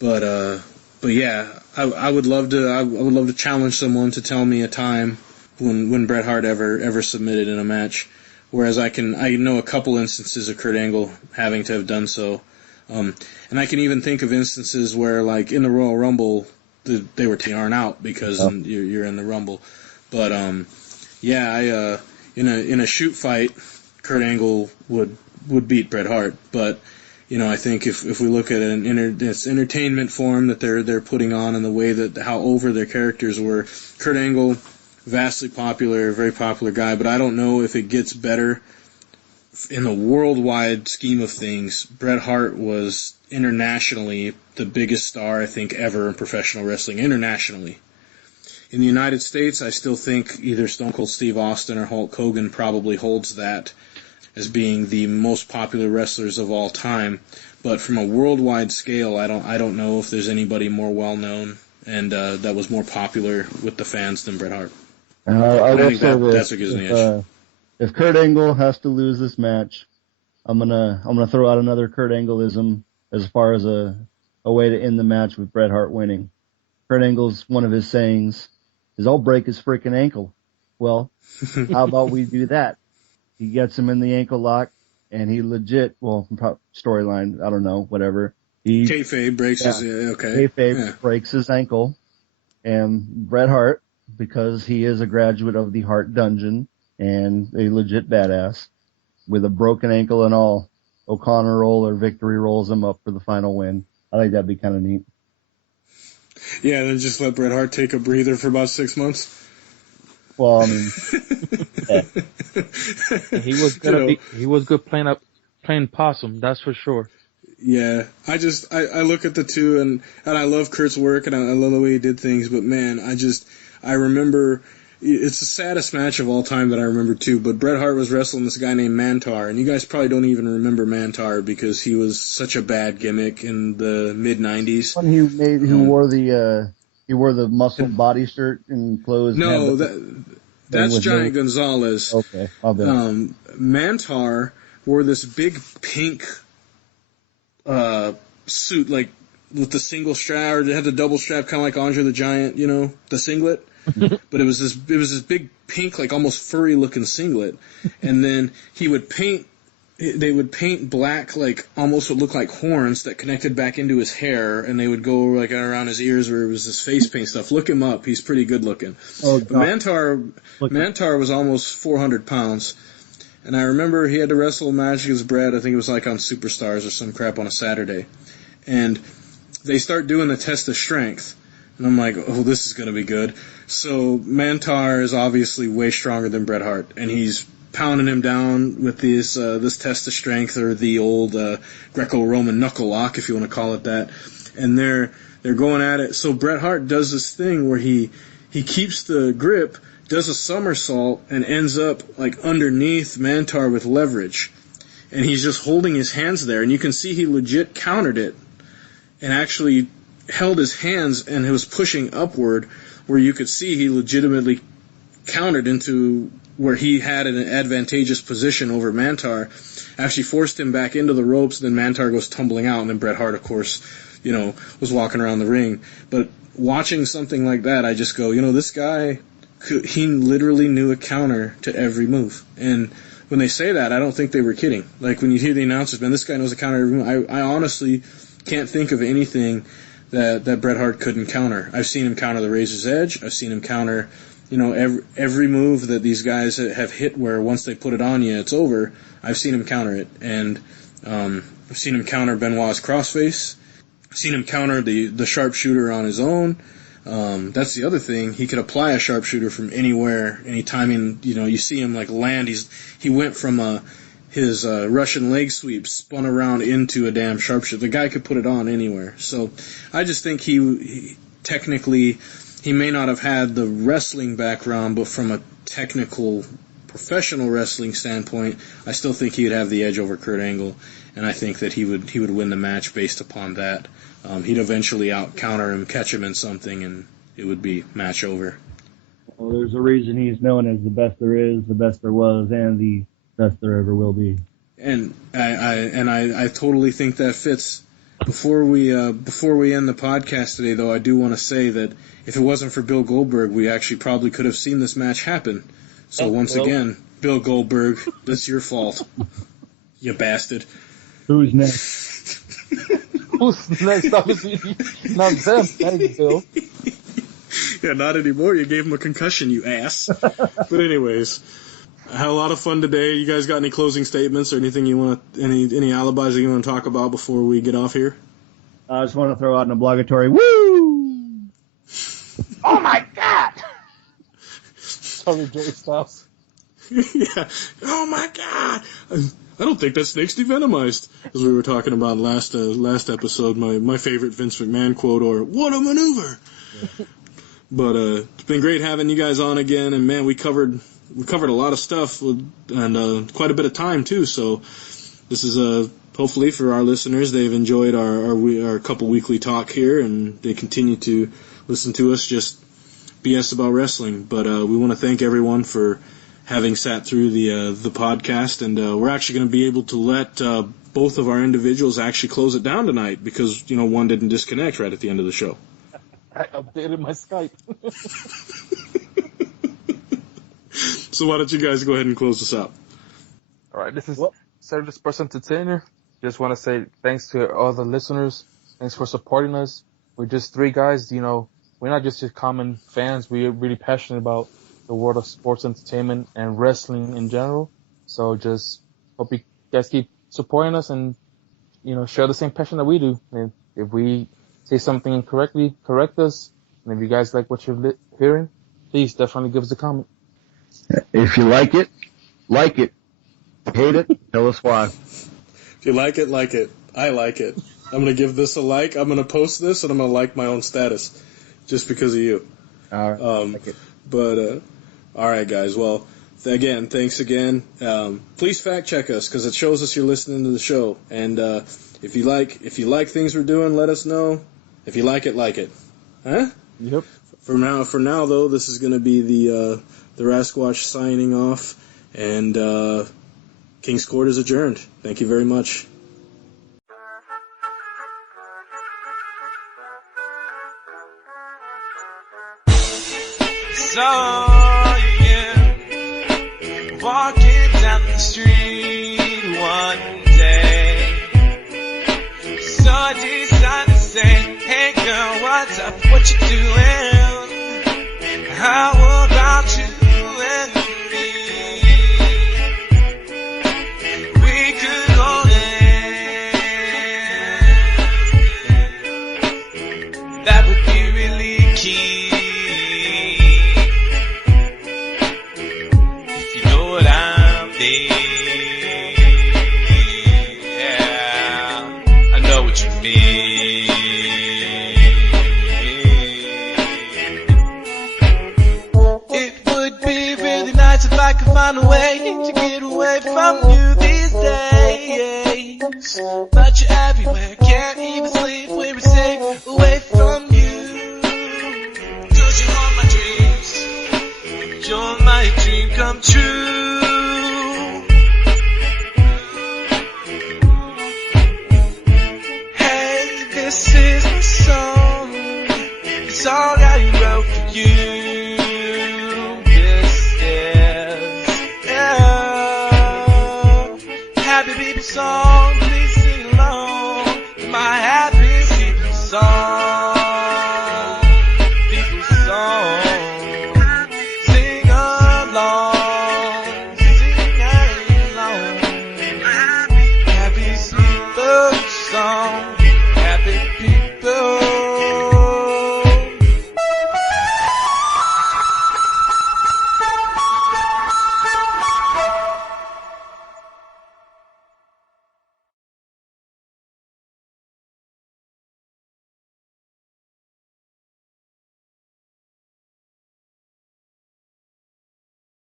But yeah, I would love to challenge someone to tell me a time when Bret Hart ever submitted in a match. Whereas I know a couple instances of Kurt Angle having to have done so, and I can even think of instances where, like in the Royal Rumble, they were aren't out because you're in the Rumble. But yeah, in a shoot fight, Kurt Angle would beat Bret Hart, but. I think if we look at this entertainment form that they're putting on and the way that how over their characters were, Kurt Angle, vastly popular, very popular guy, but I don't know if it gets better in the worldwide scheme of things. Bret Hart was internationally the biggest star I think ever in professional wrestling internationally. In the United States, I still think either Stone Cold Steve Austin or Hulk Hogan probably holds that as being the most popular wrestlers of all time, but from a worldwide scale, I don't know if there's anybody more well known and that was more popular with the fans than Bret Hart. I think that's what gives me edge. If Kurt Angle has to lose this match, I'm gonna throw out another Kurt Angleism as far as a way to end the match with Bret Hart winning. Kurt Angle's one of his sayings is, "I'll break his freaking ankle." Well, how about we do that? He gets him in the ankle lock, and he legit, storyline, I don't know, whatever. Kayfabe breaks his, okay. Kayfabe breaks his ankle, and Bret Hart, because he is a graduate of the Hart Dungeon and a legit badass, with a broken ankle and all, O'Connor roll or Victory rolls him up for the final win. I think that'd be kind of neat. Yeah, then just let Bret Hart take a breather for about 6 months. Well, I mean, yeah. He was good playing possum, that's for sure. Yeah, I look at the two and I love Kurt's work and I love the way he did things, but man, I remember, it's the saddest match of all time that I remember too, but Bret Hart was wrestling this guy named Mantar, and you guys probably don't even remember Mantar because he was such a bad gimmick in the mid-90s. When he wore the muscle body shirt and clothes. No, that's Giant Gonzalez. Okay, I'll bet. Mantar wore this big pink suit, like with the single strap, or it had the double strap, kind of like Andre the Giant, the singlet. But it was this big pink, like almost furry looking singlet, and then they would paint black, like almost what looked like horns that connected back into his hair, and they would go like around his ears where it was this face paint stuff. Look him up; he's pretty good looking. Oh, but Mantar was almost 400 pounds, and I remember he had to wrestle a match against Bret. I think it was like on Superstars or some crap on a Saturday, and they start doing the test of strength, and I'm like, oh, this is going to be good. So Mantar is obviously way stronger than Bret Hart, and he's pounding him down with this test of strength, or the old Greco-Roman knuckle lock, if you want to call it that. And they're going at it. So Bret Hart does this thing where he keeps the grip, does a somersault, and ends up like underneath Mantar with leverage. And he's just holding his hands there, and you can see he legit countered it and actually held his hands and was pushing upward, where you could see he legitimately countered into where he had an advantageous position over Mantar, actually forced him back into the ropes, then Mantar goes tumbling out, and then Bret Hart, of course, was walking around the ring. But watching something like that, I just go, this guy, he literally knew a counter to every move. And when they say that, I don't think they were kidding. Like, when you hear the announcers, man, this guy knows a counter to every move, I honestly can't think of anything that Bret Hart couldn't counter. I've seen him counter the Razor's Edge. I've seen him counter every move that these guys have hit where once they put it on you, it's over. I've seen him counter it. And I've seen him counter Benoit's crossface. I've seen him counter the sharpshooter on his own. That's the other thing. He could apply a sharpshooter from anywhere, anytime. And, you see him like land. He went from his Russian leg sweep spun around into a damn sharpshooter. The guy could put it on anywhere. So I just think he technically, he may not have had the wrestling background, but from a technical professional wrestling standpoint, I still think he would have the edge over Kurt Angle, and I think that he would win the match based upon that. He'd eventually out-counter him, catch him in something, and it would be match over. Well, there's a reason he's known as the best there is, the best there was, and the best there ever will be. And I totally think that fits. Before we end the podcast today, though, I do want to say that if it wasn't for Bill Goldberg, we actually probably could have seen this match happen. So once again, Bill Goldberg, that's your fault, you bastard. Who's next? Who's next? Obviously, not them. Thanks, Bill. Yeah, not anymore. You gave him a concussion, you ass. But anyways, I had a lot of fun today. You guys got any closing statements or anything you want, any alibis that you want to talk about before we get off here? I just want to throw out an obligatory woo! Oh my God! Sorry, Joey Styles. Yeah. Oh my God! I don't think that snake's devenomized. As we were talking about last episode, my favorite Vince McMahon quote, or "What a maneuver!" Yeah. But it's been great having you guys on again, and man, we covered a lot of stuff and quite a bit of time too. So this is hopefully for our listeners, they've enjoyed our couple weekly talk here, and they continue to listen to us just BS about wrestling. But we want to thank everyone for having sat through the podcast, and we're actually going to be able to let both of our individuals actually close it down tonight because one didn't disconnect right at the end of the show. I updated my Skype. So why don't you guys go ahead and close this out? All right, this is Service Person Entertainer. Just want to say thanks to all the listeners. Thanks for supporting us. We're just three guys, we're not just your common fans. We're really passionate about the world of sports entertainment and wrestling in general. So just hope you guys keep supporting us and, share the same passion that we do. And if we say something incorrectly, correct us. And if you guys like what you're hearing, please definitely give us a comment. If you like it, like it. Hate it, tell us why. If you like it, like it. I like it. I'm going to give this a like. I'm going to post this, and I'm going to like my own status just because of you. All right. Like it. But, all right, guys. Well, again, thanks again. Please fact check us because it shows us you're listening to the show. And if you like things we're doing, let us know. If you like it. Huh? Yep. For now, though, this is going to be the Rasquatch signing off, and King's Court is adjourned. Thank you very much. Saw you walking down the street one day, so I decided to say, hey girl, what's up, what you doing, how about you and me, we could go there, that would be really key. I could find a way to get away from you these days, but you're everywhere, can't even sleep when we're safe away from you, 'cause you're all my dreams, you're my dream come true.